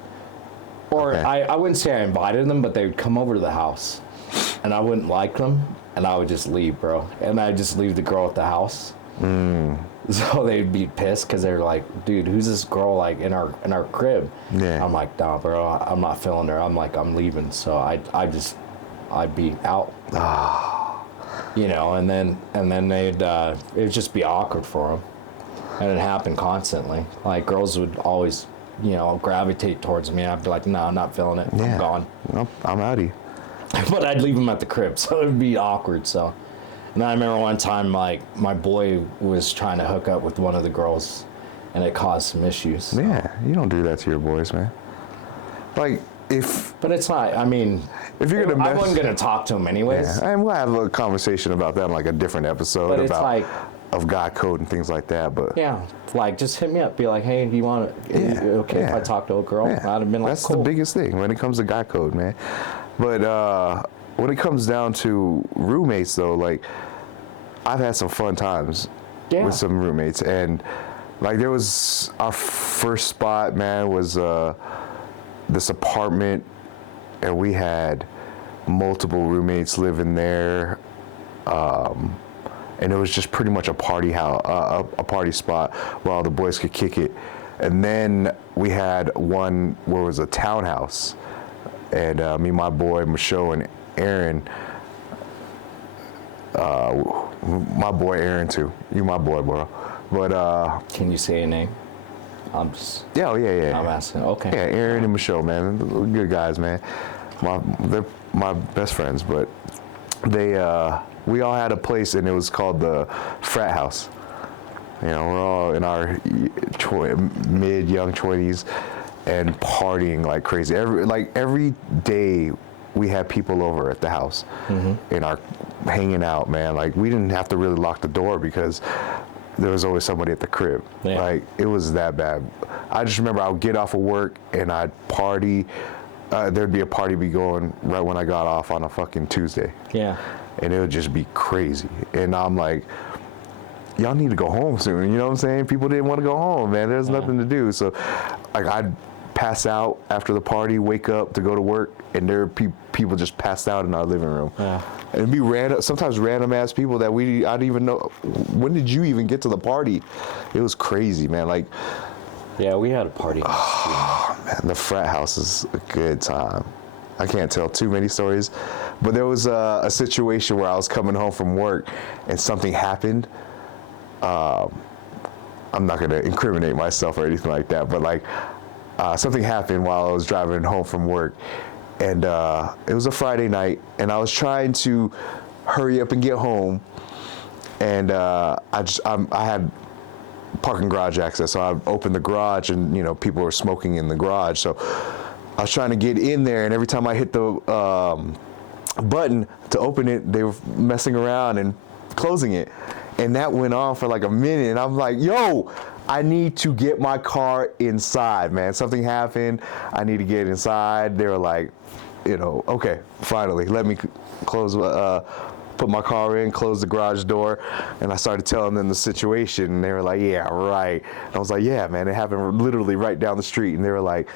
or I wouldn't say I invited them, but they would come over to the house, and I wouldn't like them, and I would just leave, bro. And I'd just leave the girl at the house. So they'd be pissed because they're like, dude, who's this girl like in our crib? Yeah. I'm like, nah, bro, I'm not feeling her. I'm leaving. So I'd be out. You know, and then it would just be awkward for them. And it happened constantly. Like girls would always, you know, gravitate towards me. I'd be like, no, I'm not feeling it. Yeah. I'm gone. Nope, I'm outie. But I'd leave them at the crib, so it would be awkward. So, and I remember one time, like my boy was trying to hook up with one of the girls, and it caused some issues. So. Yeah, you don't do that to your boys, man. Like but it's not. I mean, if you're gonna, I wasn't gonna talk to him anyways. Yeah, and we'll have a conversation about that in like a different episode but about like, of God code and things like that. But yeah, like just hit me up, be like, hey, do you want to? Yeah, okay, if I talk to a girl, I'd have been like, that's cool. the biggest thing when it comes to God code, man. But when it comes down to roommates, though, like I've had some fun times with some roommates, and like there was our first spot, man, was this apartment, and we had multiple roommates living there, and it was just pretty much a party house, a party spot where all the boys could kick it. And then we had one where it was a townhouse, and me, my boy, Michelle, and Aaron, my boy Aaron too. You my boy, bro. But can you say a name? I'm just. Yeah, I'm asking. Okay. Yeah, Aaron and Michelle, man, good guys, man. They're my best friends, but we all had a place, and it was called the frat house. You know, we're all in our young 20s and partying like crazy. Every day we had people over at the house and are hanging out, man. Like we didn't have to really lock the door because there was always somebody at the crib. Yeah. Like it was that bad. I just remember I would get off of work and I'd party. There'd be a party going right when I got off on a fucking Tuesday. Yeah. And it would just be crazy. And I'm like, y'all need to go home soon. You know what I'm saying? People didn't want to go home, man. There's nothing to do. So like I'd pass out after the party, wake up to go to work, and there are people just passed out in our living room. Yeah. And it'd be sometimes random ass people that I didn't even know. When did you even get to the party? It was crazy, man. Like, yeah, we had a party. oh man, the frat house is a good time. I can't tell too many stories, but there was a situation where I was coming home from work and something happened. I'm not gonna incriminate myself or anything like that, but like something happened while I was driving home from work, and it was a Friday night, and I was trying to hurry up and get home, and I had parking garage access, so I opened the garage, and people were smoking in the garage, so I was trying to get in there, and every time I hit the button to open it, they were messing around and closing it. And that went on for like a minute, and I'm like, yo, I need to get my car inside, man. Something happened. I need to get inside. They were like, okay, finally, let me close, put my car in, close the garage door. And I started telling them the situation, and they were like, yeah, right. And I was like, yeah, man, it happened literally right down the street. And they were like,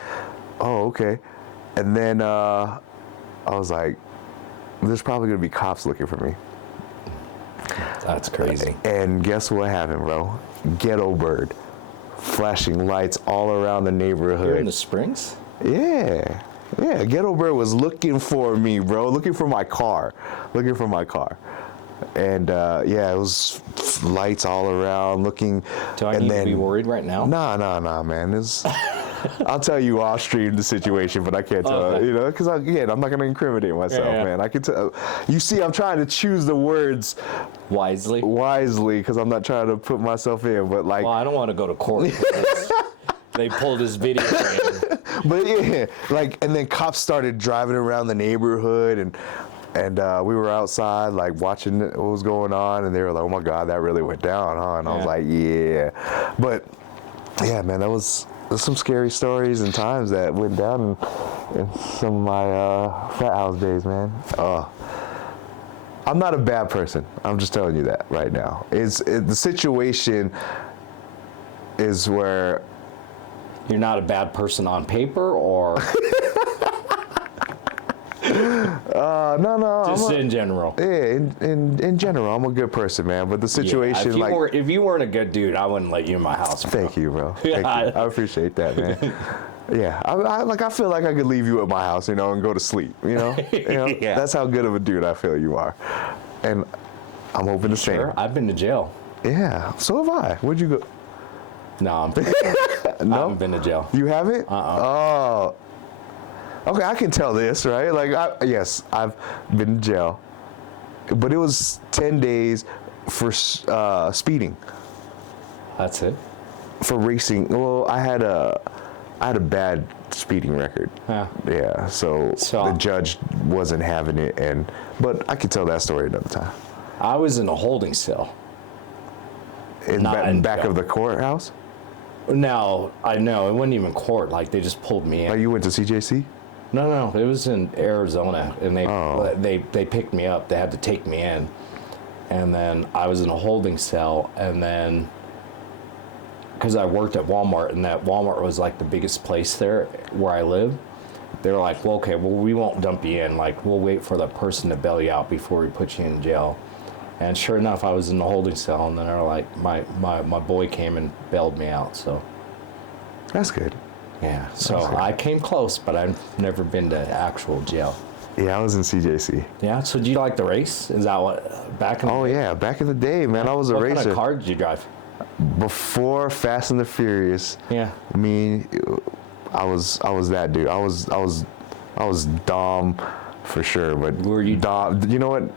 oh, okay. And then I was like, there's probably gonna be cops looking for me. That's crazy. And guess what happened, bro? Ghetto bird, flashing lights all around the neighborhood. Here in the Springs? Yeah. Ghetto bird was looking for me, bro. Looking for my car. And it was lights all around, looking. Do I need to be worried right now? Nah, man. I'll tell you off stream the situation, but I can't tell, because again, I'm not going to incriminate myself, man. I can tell. You see, I'm trying to choose the words wisely, because I'm not trying to put myself in, but like. Well, I don't want to go to court. They pulled his video. But yeah, and then cops started driving around the neighborhood, and we were outside, like, watching what was going on, and they were like, oh my God, that really went down, huh? And I was like, yeah. But yeah, man, there's some scary stories and times that went down in some of my frat house days, man. I'm not a bad person. I'm just telling you that right now. The situation is where... You're not a bad person on paper, or... No. Just in general. Yeah, in general, I'm a good person, man. But the situation, if you weren't a good dude, I wouldn't let you in my house. Bro. Thank you, bro. Thank you. I appreciate that, man. Yeah, I feel like I could leave you at my house, and go to sleep. Yeah. That's how good of a dude I feel you are, and I'm hoping the same. Sure, I've been to jail. Yeah, so have I. Where'd you go? No, I haven't been to jail. You haven't? Oh. Okay, I can tell this, right? Yes, I've been to jail, but it was 10 days for speeding. That's it? For racing. Well, I had a bad speeding record. Yeah, so the judge wasn't having it, but I could tell that story another time. I was in a holding cell. In back of the courthouse? No, I know. It wasn't even court. Like, they just pulled me in. Oh, you went to CJC? No. It was in Arizona, and they picked me up. They had to take me in. And then I was in a holding cell, and then... Because I worked at Walmart, and that Walmart was, like, the biggest place there where I live. They were like, well, okay, we won't dump you in. Like, we'll wait for the person to bail you out before we put you in jail. And sure enough, I was in the holding cell, and then they're like, my boy came and bailed me out, so. That's good. Yeah, so I came close, but I've never been to actual jail. Yeah, I was in CJC. Yeah, so do you like the race? Is that what, back in the day? Yeah, back in the day, man, I was a racer. What kind of car did you drive? Before Fast and the Furious, I was that dude. I was Dom for sure, but were you Dom? You know what?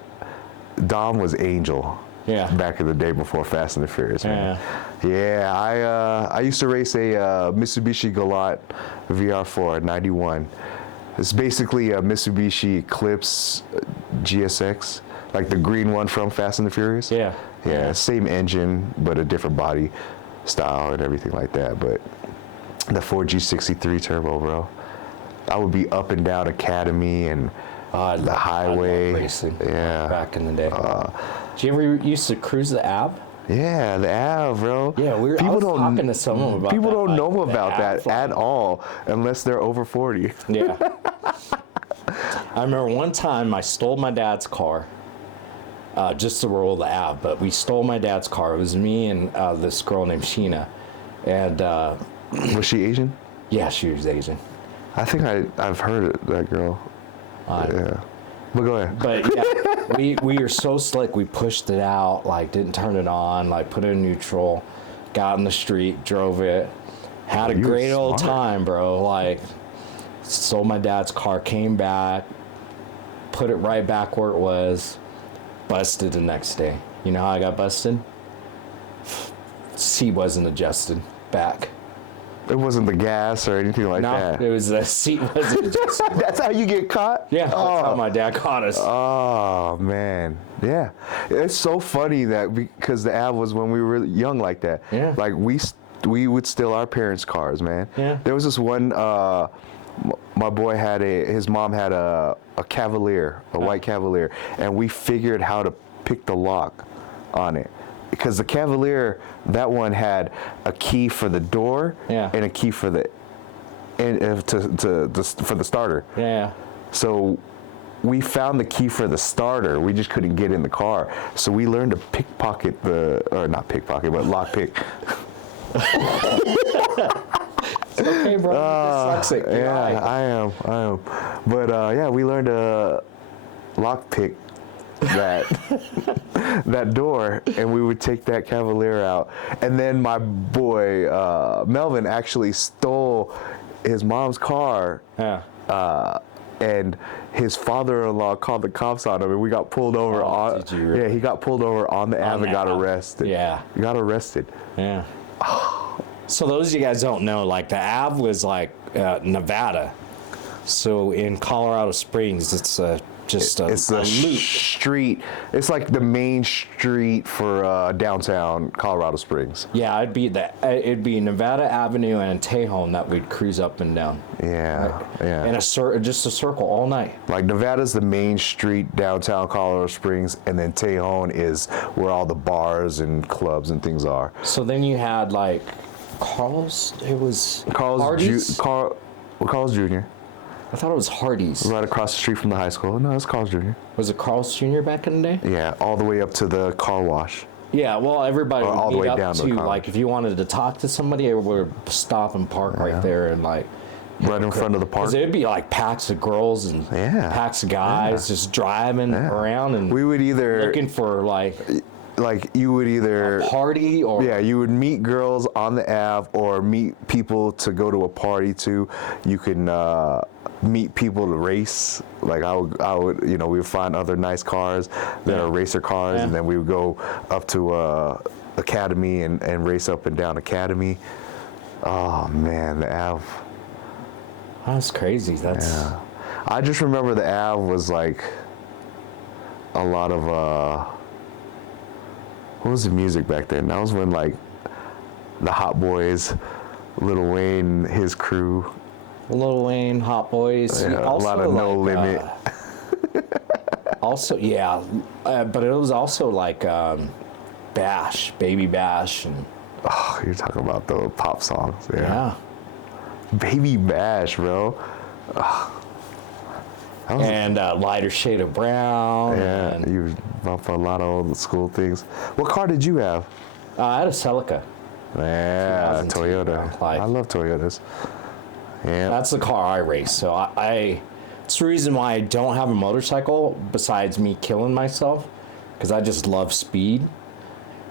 Dom was Angell. Yeah. Back in the day before Fast and the Furious. Man. Yeah. I used to race a Mitsubishi Galant VR4 '91. It's basically a Mitsubishi Eclipse GSX, like the green one from Fast and the Furious. Yeah. Yeah. Same engine, but a different body style and everything like that. But the 4G63 turbo, bro. I would be up and down Academy and the highway. I love racing. Yeah. Back in the day. Did you ever used to cruise the Ab? Yeah, the Ave, bro. Yeah, I was talking to someone about people that. don't know about Ave, that at all unless they're over 40. Yeah. I remember one time I stole my dad's car, just to roll the Ave, but we stole my dad's car. It was me and this girl named Sheena. And Was she Asian? yeah, she was Asian. I think I've heard it, that girl. Yeah. But go ahead. But yeah, we were so slick. We pushed it out, like didn't turn it on, like put it in neutral, got in the street, drove it, had a great old time, bro. Like stole my dad's car, came back, put it right back where it was, busted the next day. You know how I got busted? Seat wasn't adjusted back. It wasn't the gas or anything like that. No, it was the seat wasn't adjusted. That's how you get caught? Yeah, that's how my dad caught us. Oh, man. Yeah. It's so funny that because the Ave was when we were young like that. Yeah. Like, we would steal our parents' cars, man. Yeah. There was this one, my boy his mom had a Cavalier, a white Cavalier, and we figured how to pick the lock on it. Because the Cavalier, that one had a key for the door and a key for the for the starter. Yeah. So we found the key for the starter. We just couldn't get in the car. So we learned to pickpocket not pickpocket, but lockpick. Okay, bro. Dyslexic. Yeah, I am. But yeah, we learned to lockpick that door, and we would take that Cavalier out. And then my boy Melvin actually stole his mom's car. Yeah. And his father-in-law called the cops on him, and we got pulled over really? Yeah, he got pulled over on the Ave and got arrested. Yeah. He got arrested. Yeah. So those of you guys don't know, like the Ave was like Nevada. So in Colorado Springs, it's just a loop. Street. It's like the main street for downtown Colorado Springs. Yeah, it'd be Nevada Avenue and Tejon that we'd cruise up and down. Yeah, right? yeah. And just a circle all night. Like Nevada's the main street downtown Colorado Springs, and then Tejon is where all the bars and clubs and things are. So then you had like Carl's. It was Hardee's? Carl's Jr. I thought it was Hardee's. Right across the street from the high school. No, it's Carl's Jr. Was it Carl's Jr. back in the day? Yeah, all the way up to the car wash. Yeah, well, everybody would all the meet way up down to to, the car. like, if you wanted to talk to somebody, everybody would stop and park right there and, like... Right in front of the park. Because it'd be, like, packs of girls and packs of guys just driving around and we would either... looking for, like you would either... a party or... Yeah, you would meet girls on the Ave or meet people to go to a party to. You can meet people to race. Like I would, we would find other nice cars that are racer cars, and then we would go up to Academy and race up and down Academy. Oh man, the Ave. That's crazy. Yeah. I just remember the Ave was like a lot of what was the music back then? That was when like the Hot Boys, Lil Wayne, his crew. Lil Wayne, Hot Boys. Yeah, a lot of No Limit. Also, yeah, but it was also like Bash, Baby Bash, and oh, you're talking about the pop songs. Yeah. Baby Bash, bro. And Lighter Shade of Brown. Yeah, and you bump a lot of old school things. What car did you have? I had a Celica. Yeah, 2002, Toyota. like, I love Toyotas. Yeah. That's the car I race. So it's the reason why I don't have a motorcycle besides me killing myself, because I just love speed.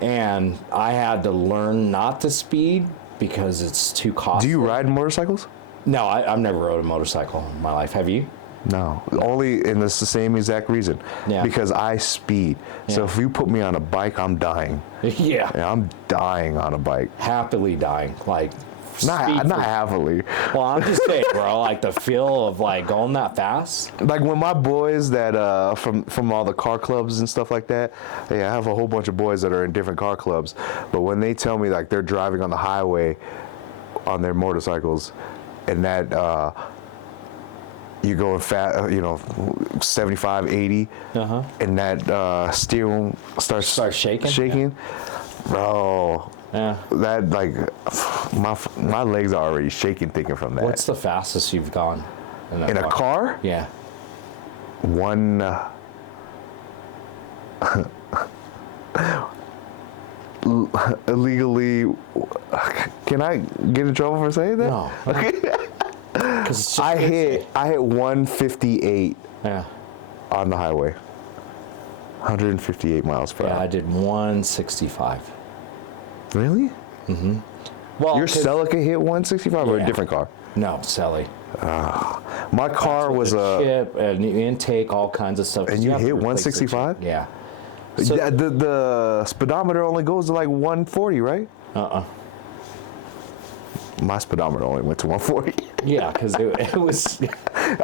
And I had to learn not to speed because it's too costly. Do you ride motorcycles? No, I've never rode a motorcycle in my life. Have you? No, only, and it's the same exact reason. Yeah. Because I speed. Yeah. So if you put me on a bike, I'm dying. Yeah. I'm dying on a bike. Happily dying, like. Not happily. Well, I'm just saying, bro. Like the feel of like going that fast. Like when my boys that from all the car clubs and stuff like that. Yeah, I have a whole bunch of boys that are in different car clubs. But when they tell me like they're driving on the highway on their motorcycles, and that you're going fast, 75, 80, and that steering starts shaking. Bro. Yeah. That, like, my legs are already shaking thinking from that. What's the fastest you've gone in a car? Yeah. One. Illegally. Can I get in trouble for saying that? No. I hit 158 Yeah. on the highway. 158 miles per Yeah, hour. I did 165. Really? Mm-hmm. Well, Your Celica hit 165 or a Yeah. different car? No, Sally. My car was a chip, an intake, all kinds of stuff. And you have to hit replace the 165? chip. Yeah. So, yeah, the speedometer only goes to like 140, right? My speedometer only went to 140. Yeah, because it was.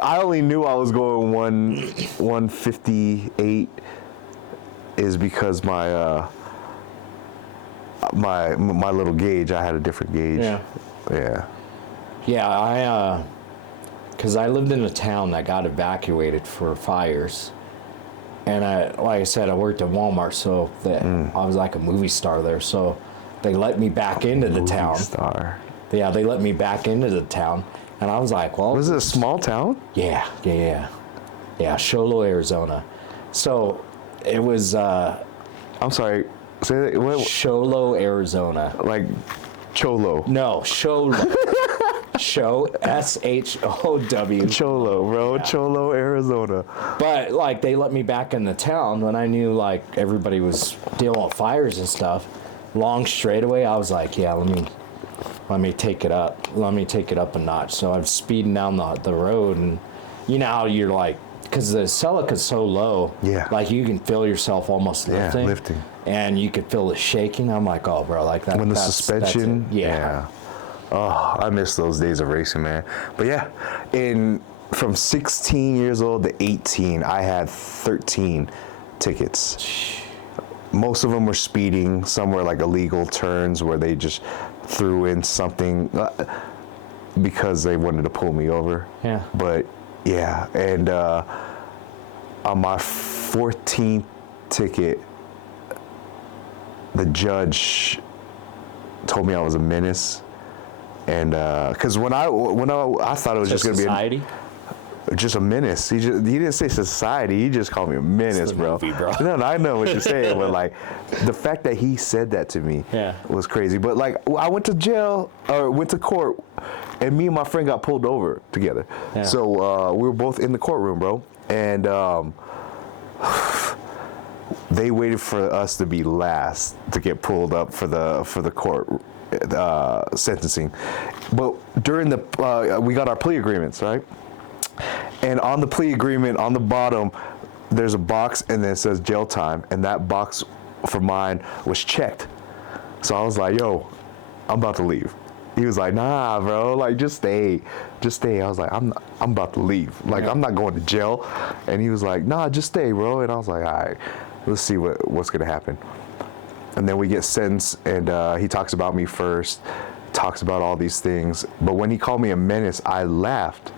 I only knew I was going 158 is because my my little gauge, I had a different gauge. Yeah. Yeah. Yeah, because I lived in a town that got evacuated for fires. And like I said, I worked at Walmart, so that I was like a movie star there. So they let me back into the town. Movie star. Yeah, they let me back into the town. And I was like, well. Was it a small town? Yeah. Yeah, Sholo, Arizona. So it was. I'm sorry. Say that. What? Sholo, Arizona. Like Cholo. No, Sholo. Show SHOW. Cholo, bro. Yeah. Cholo, Arizona. But like they let me back in the town when I knew like everybody was dealing with fires and stuff. Long straightaway, I was like, yeah, let me take it up. Let me take it up a notch. So I'm speeding down the road, and you know how you're like, because the Celica's so low. Yeah. Like you can feel yourself almost lifting. Yeah, lifting. And you could feel it shaking. I'm like, oh, bro, like that. When the suspension. That's yeah. Oh, I miss those days of racing, man. But yeah, from 16 years old to 18, I had 13 tickets. Most of them were speeding. Some were like illegal turns where they just threw in something because they wanted to pull me over. Yeah. But yeah, and on my 14th ticket, the judge told me I was a menace. And because when I thought it was just gonna society? Be just a menace. He didn't say society. He just called me a menace, bro. Movie, bro. No, I know what you're saying, but like the fact that he said that to me was crazy. But like I went to jail or went to court, and me and my friend got pulled over together. Yeah. So we were both in the courtroom, bro, and they waited for us to be last to get pulled up for the court. Sentencing, but during the we got our plea agreements, right? And on the plea agreement, on the bottom, there's a box, and then it says jail time, and that box for mine was checked. So I was like, "Yo, I'm about to leave." He was like, "Nah, bro, like just stay." I was like, "I'm about to leave. Like I'm not going to jail." And he was like, "Nah, just stay, bro." And I was like, "All right, let's see what's gonna happen." And then we get sentenced, and he talks about me first, talks about all these things. But when he called me a menace, I laughed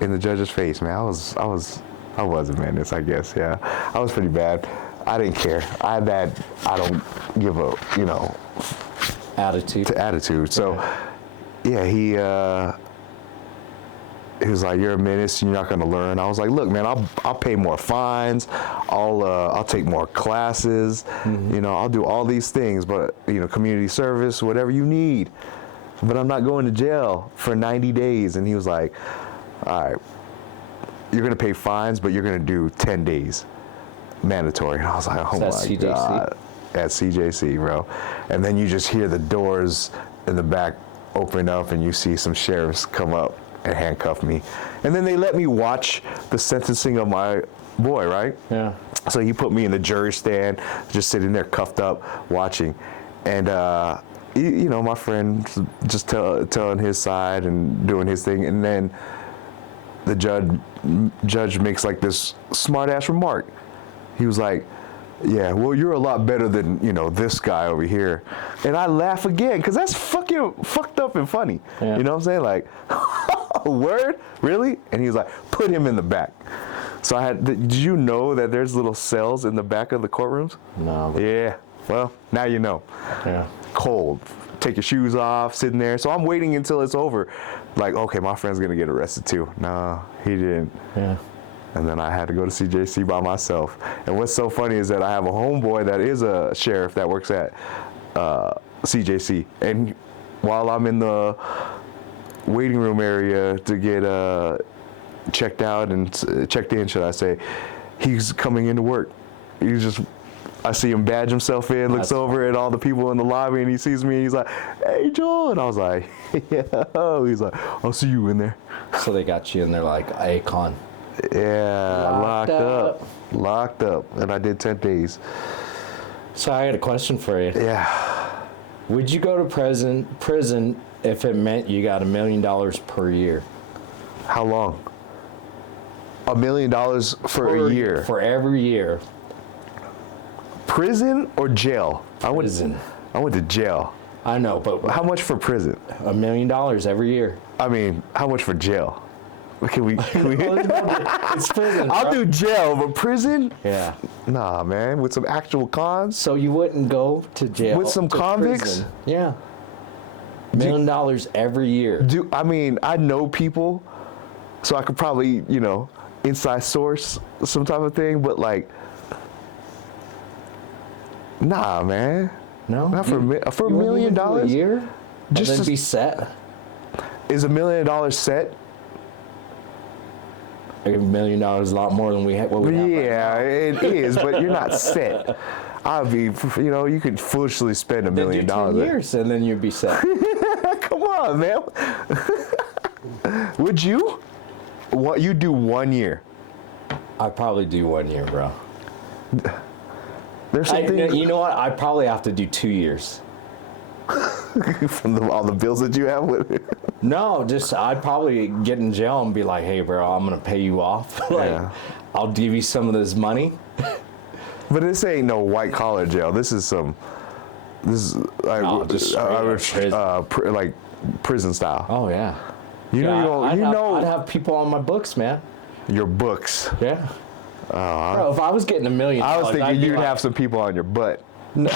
in the judge's face, man. I was a menace, I guess, yeah. I was pretty bad. I didn't care. I had that I don't give a, attitude. So, yeah, he was like, "You're a menace, and you're not gonna learn." I was like, "Look, man, I'll pay more fines. I'll take more classes. Mm-hmm. I'll do all these things, but community service, whatever you need. But I'm not going to jail for 90 days." And he was like, "All right, you're gonna pay fines, but you're gonna do 10 days mandatory." And I was like, "Oh my CJC? God, at CJC, bro." And then you just hear the doors in the back open up, and you see some sheriffs come up and handcuff me, and then they let me watch the sentencing of my boy, right? Yeah. So he put me in the jury stand, just sitting there cuffed up, watching, and my friend just telling his side and doing his thing, and then the judge makes like this smart ass remark. He was like, "Yeah, well, you're a lot better than this guy over here," and I laugh again because that's fucking fucked up and funny. Yeah. You know what I'm saying? Like, word, really? And he was like, "Put him in the back." So did you know that there's little cells in the back of the courtrooms? No. Yeah. well, now you know. Yeah. Cold. Take your shoes off, sitting there. So I'm waiting until it's over. Like, okay, my friend's gonna get arrested too. No, he didn't. Yeah. And then I had to go to CJC by myself. And what's so funny is that I have a homeboy that is a sheriff that works at CJC. And while I'm in the waiting room area to get checked out and checked in, should I say, he's coming into work. He's just, I see him badge himself in, looks over at all the people in the lobby, and he sees me, and he's like, hey, Joel. And I was like, yeah. He's like, I'll see you in there. So they got you in there like Akon. Yeah, locked up. And I did 10 days. So I got a question for you. Yeah. Would you go to prison if it meant you got $1 million per year? How long? $1 million for a year? For every year. Prison or jail? Prison. I went to jail. I know, but How much for prison? $1 million every year. I mean, how much for jail? Can we It's prison. I'll do jail, but prison? Yeah. Nah, man. With some actual cons? So you wouldn't go to jail With some convicts? Prison. Yeah. $1 million every year. I mean, I know people, so I could probably, inside source some type of thing, but like, nah, man. No. Not for $1 million a year. Just and then to be set. Is $1 million set? $1 million is a lot more than we have. What we have Yeah, it is, but you're not set. I'd be, you could foolishly spend $1 million. Then do 10 years, and then you'd be set. Come on, man. Would you? What you do 1 year? I'd probably do 1 year, bro. There's something. You know what? I'd probably have to do 2 years. From all the bills that you have with it. No, just I'd probably get in jail and be like, hey, bro, I'm going to pay you off. I'll give you some of this money. But this ain't no white collar jail. This is like like prison style. Oh yeah. I'd have people on my books, man. Your books. Yeah. Bro, if I was getting $1 million, I was thinking you'd have some people on your butt. No.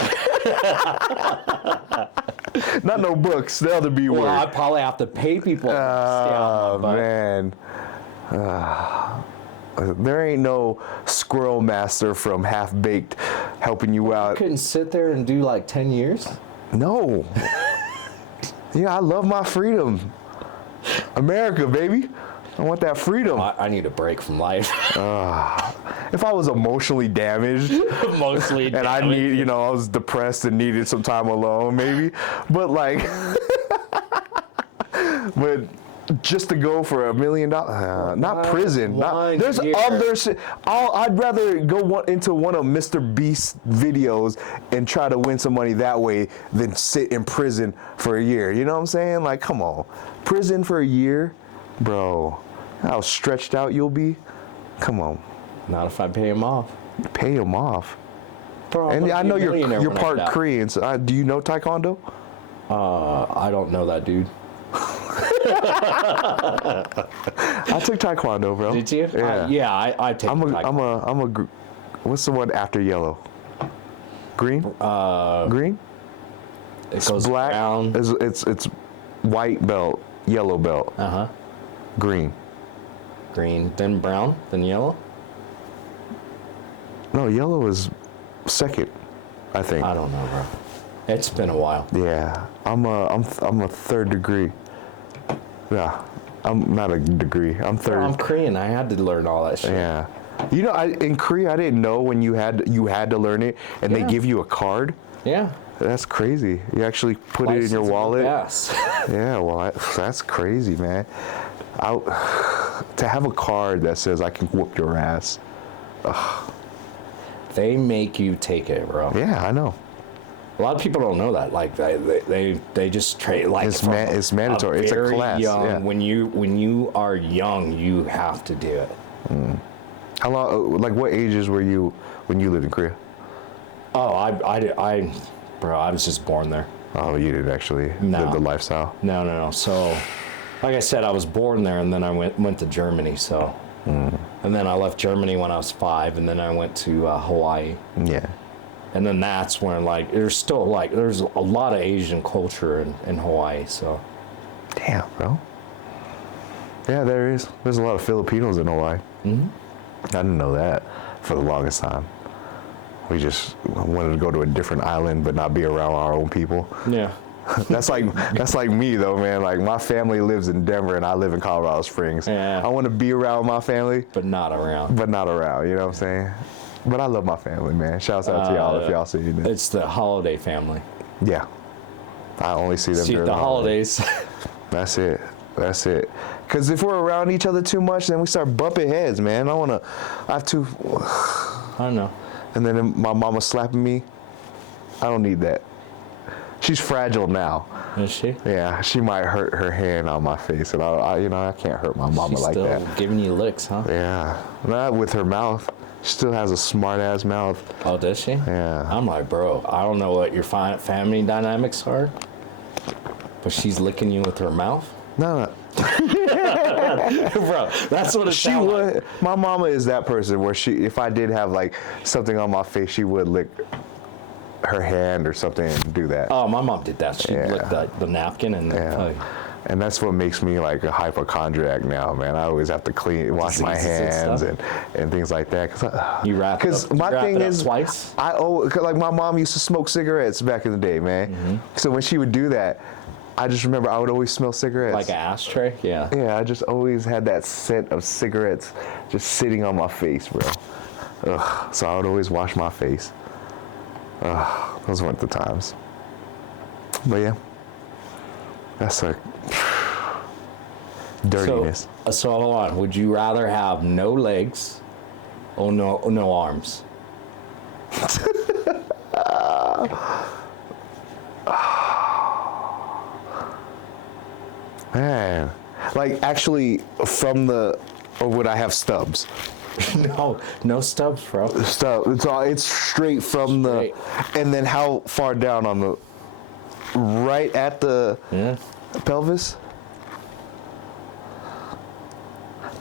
Not no books. The other B word. Well, I'd probably have to pay people to stay on my butt. Man. There ain't no squirrel master from Half Baked helping you out. You couldn't sit there and do like 10 years? No. I love my freedom. America, baby. I want that freedom. I need a break from life. If I was emotionally damaged, and I need, I was depressed and needed some time alone, maybe. But like, but just to go for $1 million, not prison. There's others. I'd rather go into one of Mr. Beast's videos and try to win some money that way than sit in prison for a year. You know what I'm saying? Like, come on, prison for a year, bro. How stretched out you'll be. Come on. Not if I pay him off. Pay him off. Bro, and I know you're part Korean. So do you know Taekwondo? I don't know that dude. I took Taekwondo, bro. Did you? Yeah. I take Taekwondo. What's the one after yellow? Green? Green? It goes black. Brown. It's white belt, yellow belt. Uh-huh. Green. Green, then brown, then yellow? No, yellow is second, I think. I don't know, bro. It's been a while. Yeah. I'm a third degree. Yeah. I'm not a degree. I'm third. Bro, I'm Korean. I had to learn all that shit. Yeah. In Korea, I didn't know when you had to learn it, and they give you a card. Yeah. That's crazy. You actually put it in your wallet. Yes. Yeah. Well, that's crazy, man. To have a card that says I can whoop your ass. Ugh. They make you take it, bro. Yeah, I know. A lot of people don't know that. Like they just trade like it's mandatory. It's a class. Young, yeah. When you are young, you have to do it. Mm. How long? Like what ages were you when you lived in Korea? Oh, bro, I was just born there. Oh, you didn't actually live the lifestyle. No. So, like I said, I was born there, and then I went to Germany. So, and then I left Germany when I was 5, and then I went to Hawaii. Yeah. And then that's when, like, there's still, like, there's a lot of Asian culture in Hawaii, so. Damn, bro. Yeah, there is. There's a lot of Filipinos in Hawaii. Mm-hmm. I didn't know that for the longest time. We just wanted to go to a different island but not be around our own people. Yeah. That's like me though, man. Like my family lives in Denver and I live in Colorado Springs. Yeah. I want to be around my family, But not around. you know what I'm saying? But I love my family, man. Shouts out to y'all if y'all see it. It's the holiday family. Yeah. I only see them during the holidays. That's it. Because if we're around each other too much, then we start bumping heads, man. I have to. I know. And then my mama slapping me. I don't need that. She's fragile now. Is she? Yeah, she might hurt her hand on my face, and I can't hurt my mama like that. She's still giving you licks, huh? Yeah, not with her mouth. She still has a smart ass mouth. Oh, does she? Yeah. I'm like, bro, I don't know what your family dynamics are, but she's licking you with her mouth. No. Bro, that's what it She sounds would. like. My mama is that person where if I did have like something on my face, she would lick her hand or something and do that. Oh, my mom did that. She licked the napkin and. And that's what makes me like a hypochondriac now, man. I always have to wash my hands and things like that. Because my thing is, twice? like my mom used to smoke cigarettes back in the day, man. Mm-hmm. So when she would do that, I just remember I would always smell cigarettes. Like an ashtray? Yeah. Yeah, I just always had that scent of cigarettes just sitting on my face, bro. Ugh. So I would always wash my face. Those weren't the times. But yeah, that's like dirtiness. So hold on. Would you rather have no legs or no arms? Man, like actually or would I have stubs? No stubs, bro. It's straight from and then how far down on the, right at the pelvis?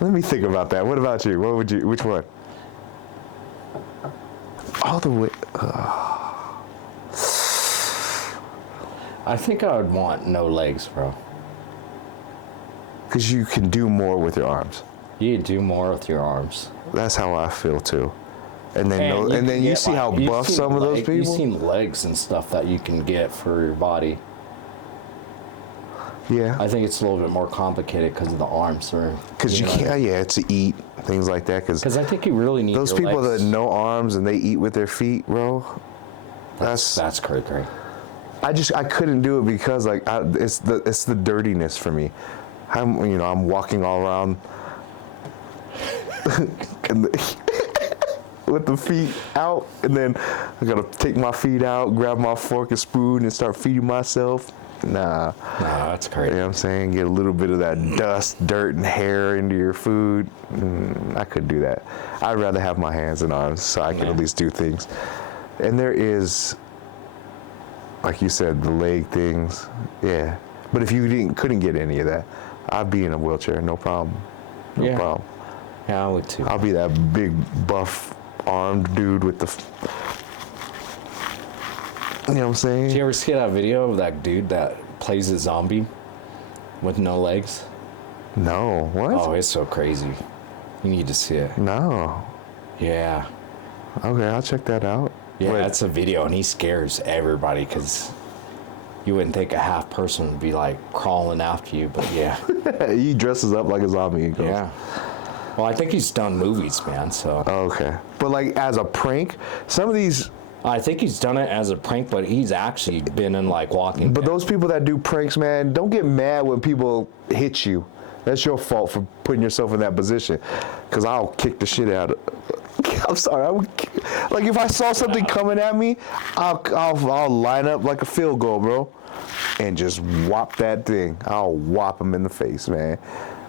Let me think about that. What about you? Which one? All the way. I think I would want no legs, bro. Because you can do more with your arms. You can do more with your arms. That's how I feel too. And then you see how buff some of those people. You've seen legs and stuff that you can get for your body. Yeah. I think it's a little bit more complicated because of the arms, or because you can't. Yeah, to eat things like that. Because I think you really need those people that no arms and they eat with their feet, bro. That's crazy. I couldn't do it because like it's the dirtiness for me. I'm walking all around with the feet out, and then I gotta take my feet out, grab my fork and spoon, and start feeding myself. Nah, that's crazy. You know what I'm saying? Get a little bit of that dust, dirt, and hair into your food. I couldn't do that. I'd rather have my hands and arms so I can at least do things. And there is, like you said, the leg things. Yeah. But if you couldn't get any of that, I'd be in a wheelchair, no problem. No problem. Yeah, I would too. I'll be that big, buff, armed dude with the... You know what I'm saying? Did you ever see that video of that dude that plays a zombie with no legs? No. What? Oh, it's so crazy. You need to see it. No. Yeah. Okay, I'll check that out. Yeah, that's a video, and he scares everybody because you wouldn't think a half person would be like crawling after you, but yeah. He dresses up like a zombie and goes. Yeah. Well, I think he's done movies, man, so. Okay. But like as a prank, some of these... I think he's done it as a prank, but he's actually been in like Walking But those people that do pranks, man, don't get mad when people hit you. That's your fault for putting yourself in that position. Because I'll kick the shit out of... I'm sorry. Like if I saw something coming at me, I'll line up like a field goal, bro, and just whop that thing. I'll whop him in the face, man.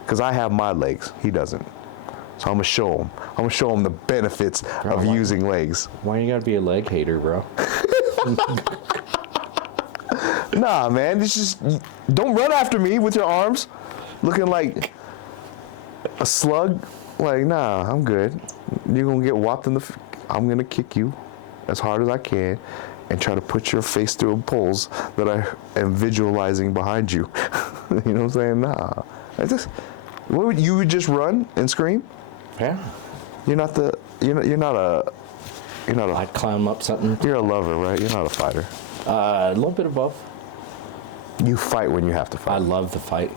Because I have my legs. He doesn't. So I'm gonna show him. I'm gonna show him the benefits of using legs. Why you gotta be a leg hater, bro? Nah, man. It's just don't run after me with your arms, looking like a slug. Like, nah, I'm good. You're gonna get whopped in the... I'm gonna kick you. as hard as I can and try to put your face through poles that I am visualizing behind you. You know what I'm saying? Nah. You would just run and scream? Yeah. You're not a I'd climb up something. You're a lover, right? You're not a fighter. A little bit of both. You fight when you have to fight. I love the fight.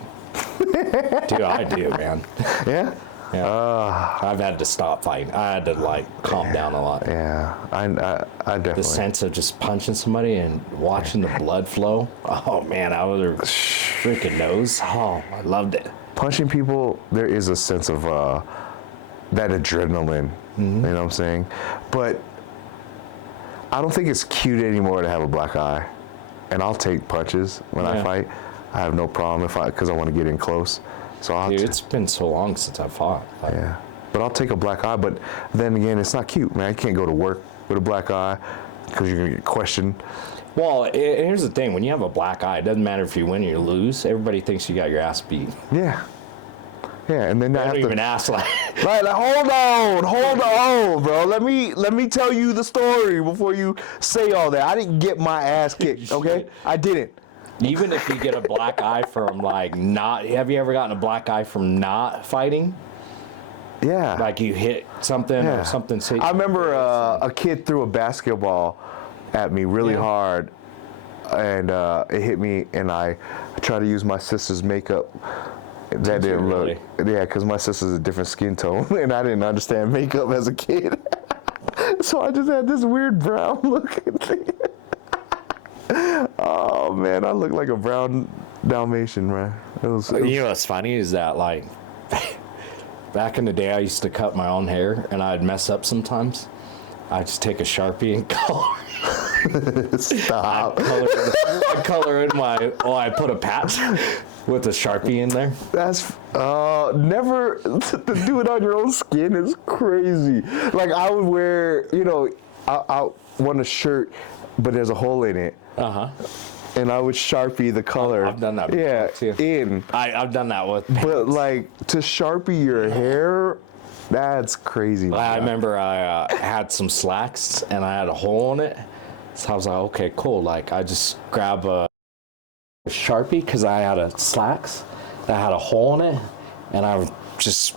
Dude, I do, man. Yeah? Yeah. I've had to stop fighting. I had to calm down a lot. Yeah, I definitely. The sense of just punching somebody and watching the blood flow. Oh man, I was a freaking nose. Oh, I loved it. Punching people, there is a sense of that adrenaline. You know what I'm saying? But I don't think it's cute anymore to have a black eye. And I'll take punches when I fight. I have no problem because I want to get in close. So Dude, it's been so long since I fought. Yeah, but I'll take a black eye. But then again, it's not cute, man. You can't go to work with a black eye because you're gonna get questioned. Well, here's the thing: when you have a black eye, it doesn't matter if you win or you lose. Everybody thinks you got your ass beat. Yeah. Yeah, and then I don't even ask right, hold on, bro. Let me tell you the story before you say all that. I didn't get my ass kicked, okay? I didn't. Even if you get a black eye from not, have you ever gotten a black eye from not fighting? Yeah. Like you hit something or something. I remember a kid threw a basketball at me really hard, and it hit me, and I tried to use my sister's makeup. That didn't look. Yeah, because my sister's a different skin tone, and I didn't understand makeup as a kid. So I just had this weird brown looking thing. Oh man, I look like a brown Dalmatian, man. You know what's funny is that back in the day I used to cut my own hair and I'd mess up sometimes. I'd just take a Sharpie and color. Stop. I'd color in I put a patch with a Sharpie in there. That's never to do it on your own skin is crazy. Like I would wear, I want a shirt, but there's a hole in it. And I would Sharpie the color. I've done that before too. I've done that with pants. But to Sharpie your hair, that's crazy. I remember I had some slacks and I had a hole in it. So I was like, okay, cool. I just grab a Sharpie because I had a slacks that had a hole in it, and I would just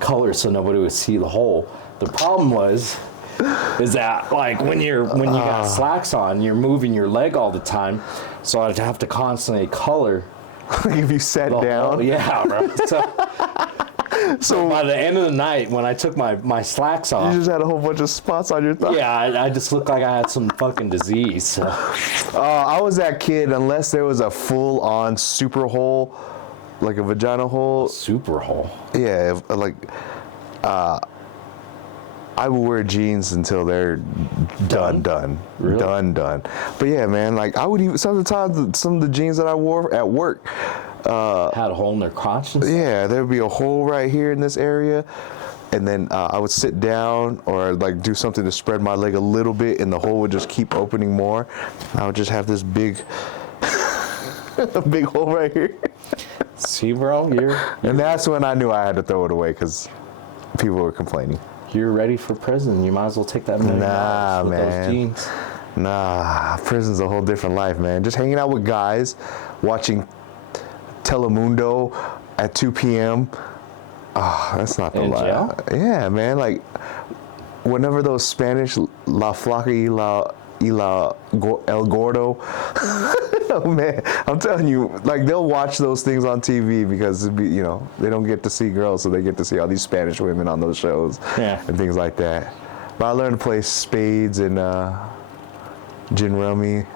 color so nobody would see the hole. The problem is that when you got slacks on, you're moving your leg all the time, so I'd have to constantly color. If you sat down. Hole. Yeah, bro. So by the end of the night, when I took my slacks off, you just had a whole bunch of spots on your thigh. Yeah, I just looked like I had some fucking disease. So. I was that kid, unless there was a full-on super hole, like a vagina hole. Super hole. Yeah, I would wear jeans until they're done. Really? Done. But yeah, man, I would even sometimes some of the jeans that I wore at work had a hole in their crotch and stuff? Yeah, there'd be a hole right here in this area, and then I would sit down or do something to spread my leg a little bit, and the hole would just keep opening more. I would just have this big a big hole right here. See, bro, and that's when I knew I had to throw it away because people were complaining. You're ready for prison. You might as well take that $1 million with man. those jeans. Nah, prison's a whole different life, man. Just hanging out with guys, watching Telemundo at 2 p.m. That's not the Angell? life. Yeah, man. Whenever those Spanish La Flaca y El Gordo, oh man, I'm telling you, they'll watch those things on TV because they don't get to see girls, so they get to see all these Spanish women on those shows and things like that. But I learned to play spades and gin rummy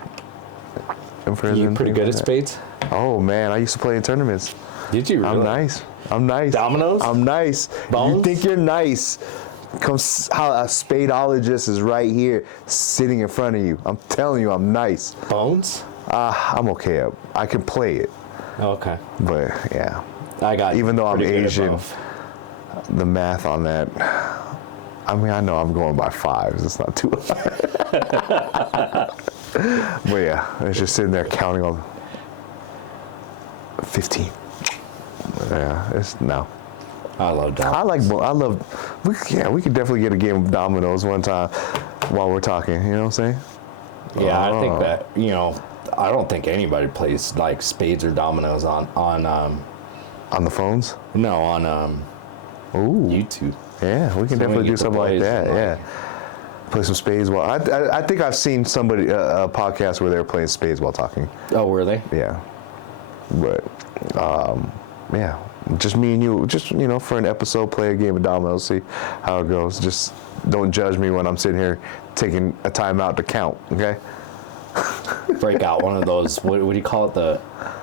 in prison. You pretty good at spades? Oh man, I used to play in tournaments. Did you really? I'm nice. Dominoes? I'm nice. Bones? You think you're nice. How a spadeologist is right here sitting in front of you. I'm telling you, I'm nice. Bones? I'm okay. I can play it. Okay. But yeah. Even though I'm Asian, the math on that, I know I'm going by fives. It's not too hard. But yeah, it's just sitting there counting on 15. Yeah, no. I love dominoes. We could definitely get a game of dominoes one time. while we're talking. You know what I'm saying? Yeah, I think that, I don't think anybody plays like spades or dominoes on the phones. No, on YouTube. Yeah, we can definitely do something like that. Yeah, play some spades while I think I've seen somebody a podcast where they were playing spades while talking. Oh, were they? Yeah, but yeah, just me and you. Just for an episode, play a game of dominoes, see how it goes. Just don't judge me when I'm sitting here taking a time out to count. Okay. Break out one of those. What do you call it? The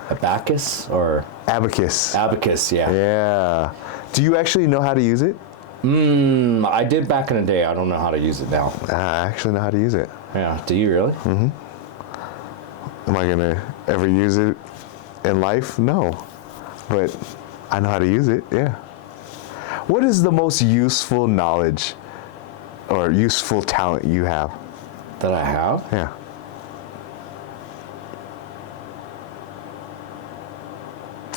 abacus or abacus? Abacus, yeah. Yeah. Do you actually know how to use it? I did back in the day. I don't know how to use it now. I actually know how to use it. Yeah. Do you really? Mm-hmm. Am I gonna ever use it in life? No. But I know how to use it. Yeah. What is the most useful knowledge or useful talent you have? That I have? Yeah.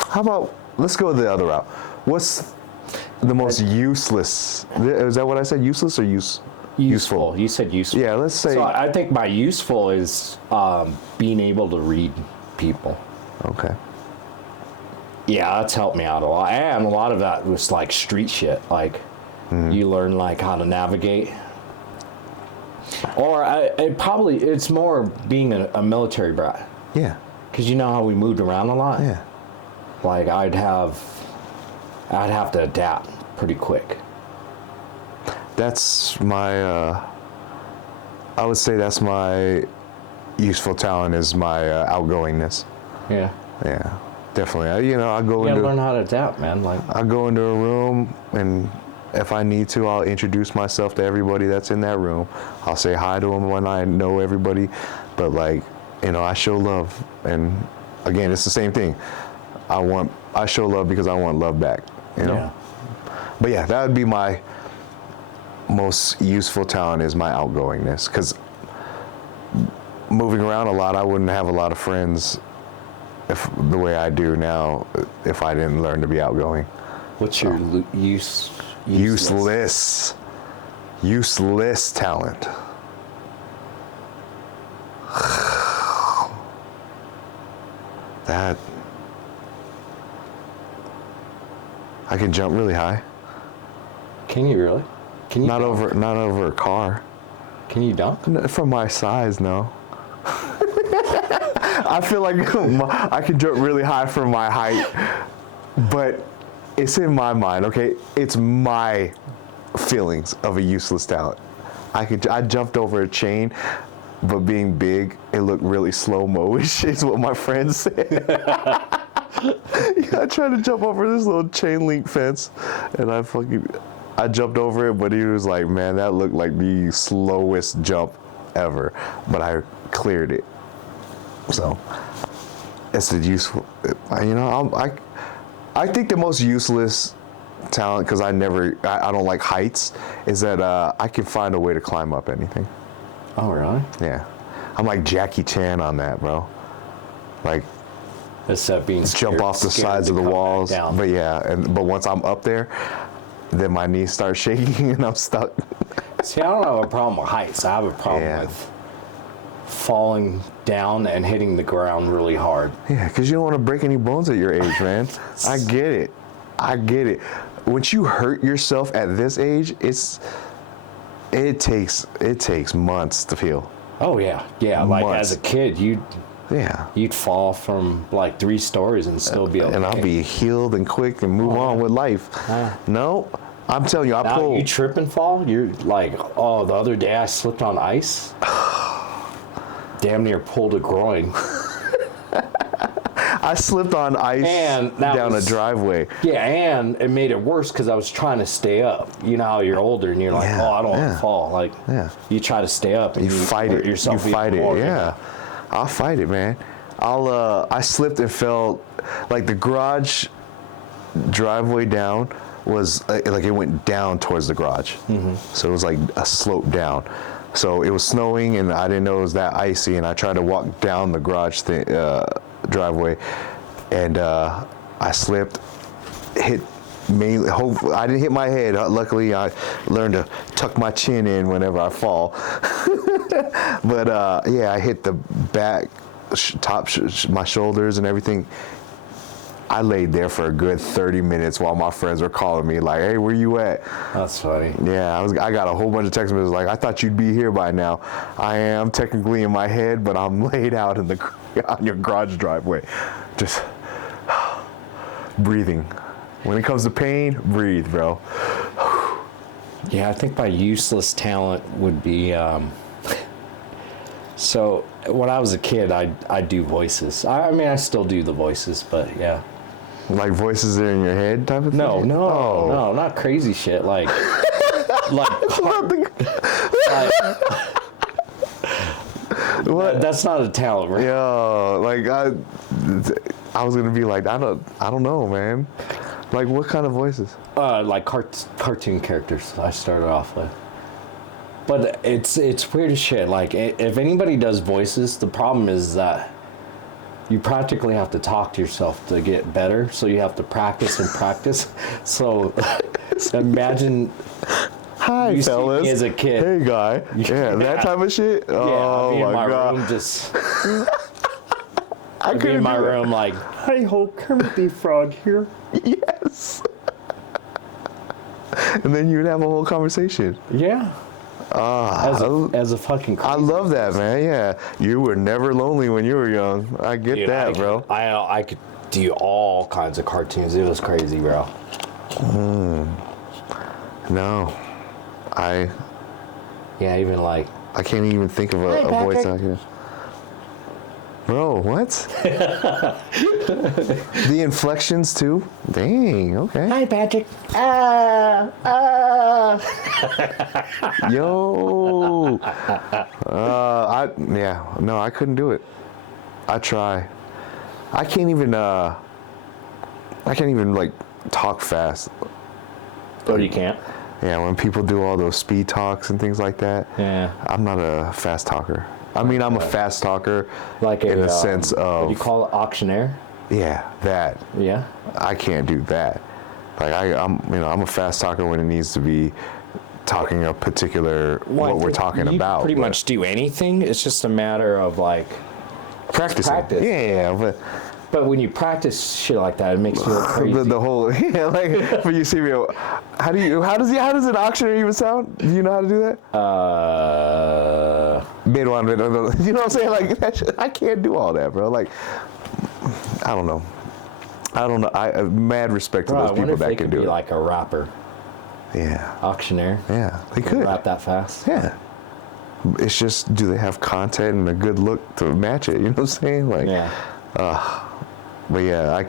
How about, let's go the other route. What's the most useless? Is that what I said? Useless or useful? You said useful. Yeah, let's say. So I think my useful is being able to read people. Okay. Yeah, that's helped me out a lot. And a lot of that was like street shit. Like, you learn like how to navigate. Or it's more being a military brat. Yeah. Because you know how we moved around a lot? Yeah. Like, I'd have to adapt pretty quick. That's my, I would say that's my useful talent is my outgoingness. Yeah. Yeah, definitely. I go you gotta learn how to adapt, man. Like, I go into a room, and if I need to, I'll introduce myself to everybody that's in that room. I'll say hi to them when I know everybody, but like, I show love, and again, it's the same thing. I show love because I want love back, Yeah. But yeah, that would be my most useful talent is my outgoingness, because moving around a lot, I wouldn't have a lot of friends the way I do now if I didn't learn to be outgoing. What's your useless talent? That I can jump really high. Can you really? Can you? Not over a car. Can you dunk? From my size, no. I feel like I can jump really high from my height, but it's in my mind. Okay, it's my feelings of a useless talent. I jumped over a chain, but being big, it looked really slow-mo-ish. Is what my friends said. Yeah, I tried to jump over this little chain link fence, and I jumped over it, but he was like, man, that looked like the slowest jump ever, but I cleared it. So it's the useful, I think the most useless talent, because I don't like heights, is that I can find a way to climb up anything. Oh, really? Yeah. I'm like Jackie Chan on that, bro. Like, except being jump off the sides of the walls. But yeah, but once I'm up there, then my knees start shaking and I'm stuck. See, I don't have a problem with heights. I have a problem with falling down and hitting the ground really hard. Yeah, because you don't want to break any bones at your age, man. I get it. Once you hurt yourself at this age, it takes months to heal. Oh yeah. Like as a kid, you'd fall from like 3 stories and still be okay. And I'll be healed and quick and move on with life. No, I'm telling you, now you trip and fall, you're like, oh, the other day I slipped on ice. Damn near pulled a groin. I slipped on ice down a driveway. Yeah, and it made it worse because I was trying to stay up. You know how you're older and you're like, I don't want to fall. Like, you try to stay up and you fight it. You fight it. Yeah, I'll fight it, man. I slipped and fell. Like the garage driveway down was like it went down towards the garage. So it was like a slope down. So it was snowing and I didn't know it was that icy, and I tried to walk down the garage driveway, and I slipped, hit mainly, I didn't hit my head. Luckily, I learned to tuck my chin in whenever I fall. But yeah, I hit the back, my shoulders and everything. I laid there for a good 30 minutes while my friends were calling me like, hey, where you at? That's funny. Yeah, I got a whole bunch of text messages like, I thought you'd be here by now. I am technically in my head, but I'm laid out on your garage driveway. Just breathing. When it comes to pain, breathe, bro. Yeah, I think my useless talent would be, so when I was a kid, I do voices. I mean, I still do the voices, but yeah. Like voices in your head type of thing? No, not crazy shit. Like, what? That's not a talent, right? Yo, like I was gonna be like, I don't know, man. Like, what kind of voices? Like cartoon characters. I started off with. But it's weird as shit. Like, if anybody does voices, the problem is that you practically have to talk to yourself to get better. So you have to practice and practice. So imagine Hi, you fellas. see me as a kid. Hey, guy. Yeah, that type of shit. Yeah, Oh I'd be in my God. room just. I'd be in my room like, Hi ho, Kermit the Frog here. Yes. And then you would have a whole conversation. yeah. As a fucking crazy I love that, man. Yeah, you were never lonely when you were young. I get Dude, that, bro. I could do all kinds of cartoons. It was crazy, bro. No, Yeah, even like. I can't even think of a voice out here. Bro, what? The inflections too? Dang, okay. Hi, Patrick. Yo. I couldn't do it. I try. I can't even like talk fast. Oh, you can't? Yeah, when people do all those speed talks and things like that. Yeah. I'm not a fast talker. I mean, I'm a fast talker, Like in a sense of. What do you call it? Auctioneer? Yeah, that. Yeah. I can't do that. Like I'm a fast talker when it needs to be talking a particular what we're talking you about. Can pretty much do anything. It's just a matter of like practicing. practice. Yeah, but when you practice shit like that, it makes you look crazy. the whole like when you see me, how does an auctioneer even sound? Do you know how to do that? Bid one, you know what I'm saying? Like that shit, I can't do all that, bro. Like I don't know. I have mad respect to those people that can do it. Like a rapper. Yeah. Auctioneer. Yeah, they could rap that fast. Yeah. It's just, do they have content and a good look to match it? You know what I'm saying? Like, Yeah. But yeah,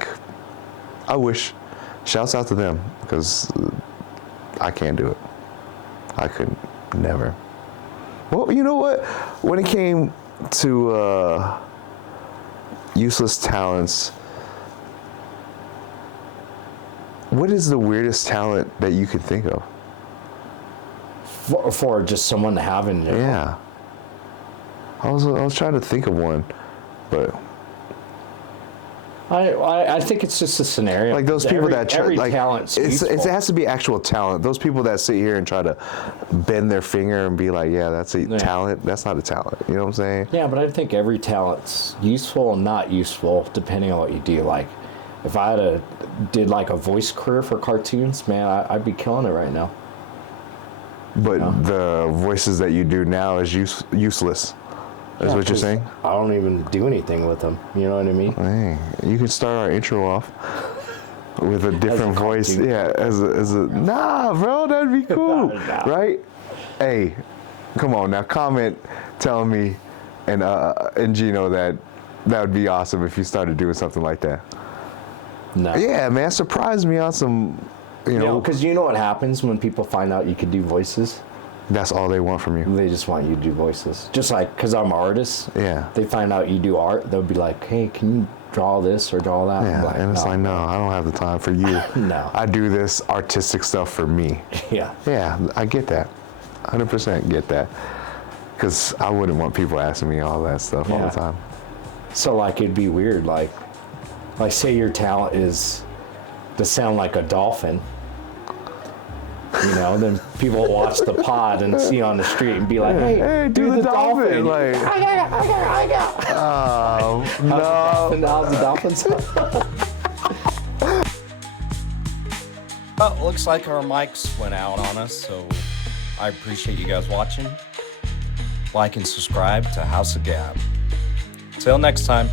I wish. Shouts out to them because I can't do it. I could never. Well, you know what? When it came to useless talents, what is the weirdest talent that you can think of? For just someone to have in there. Yeah. I was trying to think of one, but I think it's just a scenario. like those people that try, every like talent's it useful. has to be actual talent. Those people that sit here and try to bend their finger and be like, yeah, that's a talent. That's not a talent. You know what I'm saying? Yeah, but I think every talent's useful and not useful depending on what you do. Like, if I did like a voice career for cartoons, man, I'd be killing it right now. But the voices that you do now is useless. Is what you're saying? I don't even do anything with them. You know what I mean? Dang. You can start our intro off with a different voice. cartoon. Yeah, as a nah, bro, that'd be cool, Nah. right? Hey, come on now, comment telling me and Geno that would be awesome if you started doing something like that. No. Yeah, man, surprise me on some, you know, because you know what happens when people find out you could do voices? that's all they want from you. They just want you to do voices. Just like, because I'm an artist. Yeah. They find out you do art, they'll be like, hey, can you draw this or draw that? Yeah, I'm and it's like, no, I don't have the time for you. No. I do this artistic stuff for me. Yeah. Yeah, I get that. 100% get that. Because I wouldn't want people asking me all that stuff all the Yeah. time. So, like, it'd be weird. Like say your talent is to sound like a dolphin. You know, then people watch the pod and see on the street and be like, hey, do the dolphin. Like, I got. no. How's the dolphin sound? Well, looks like our mics went out on us, so I appreciate you guys watching. Like and subscribe to House of Gab. Till next time.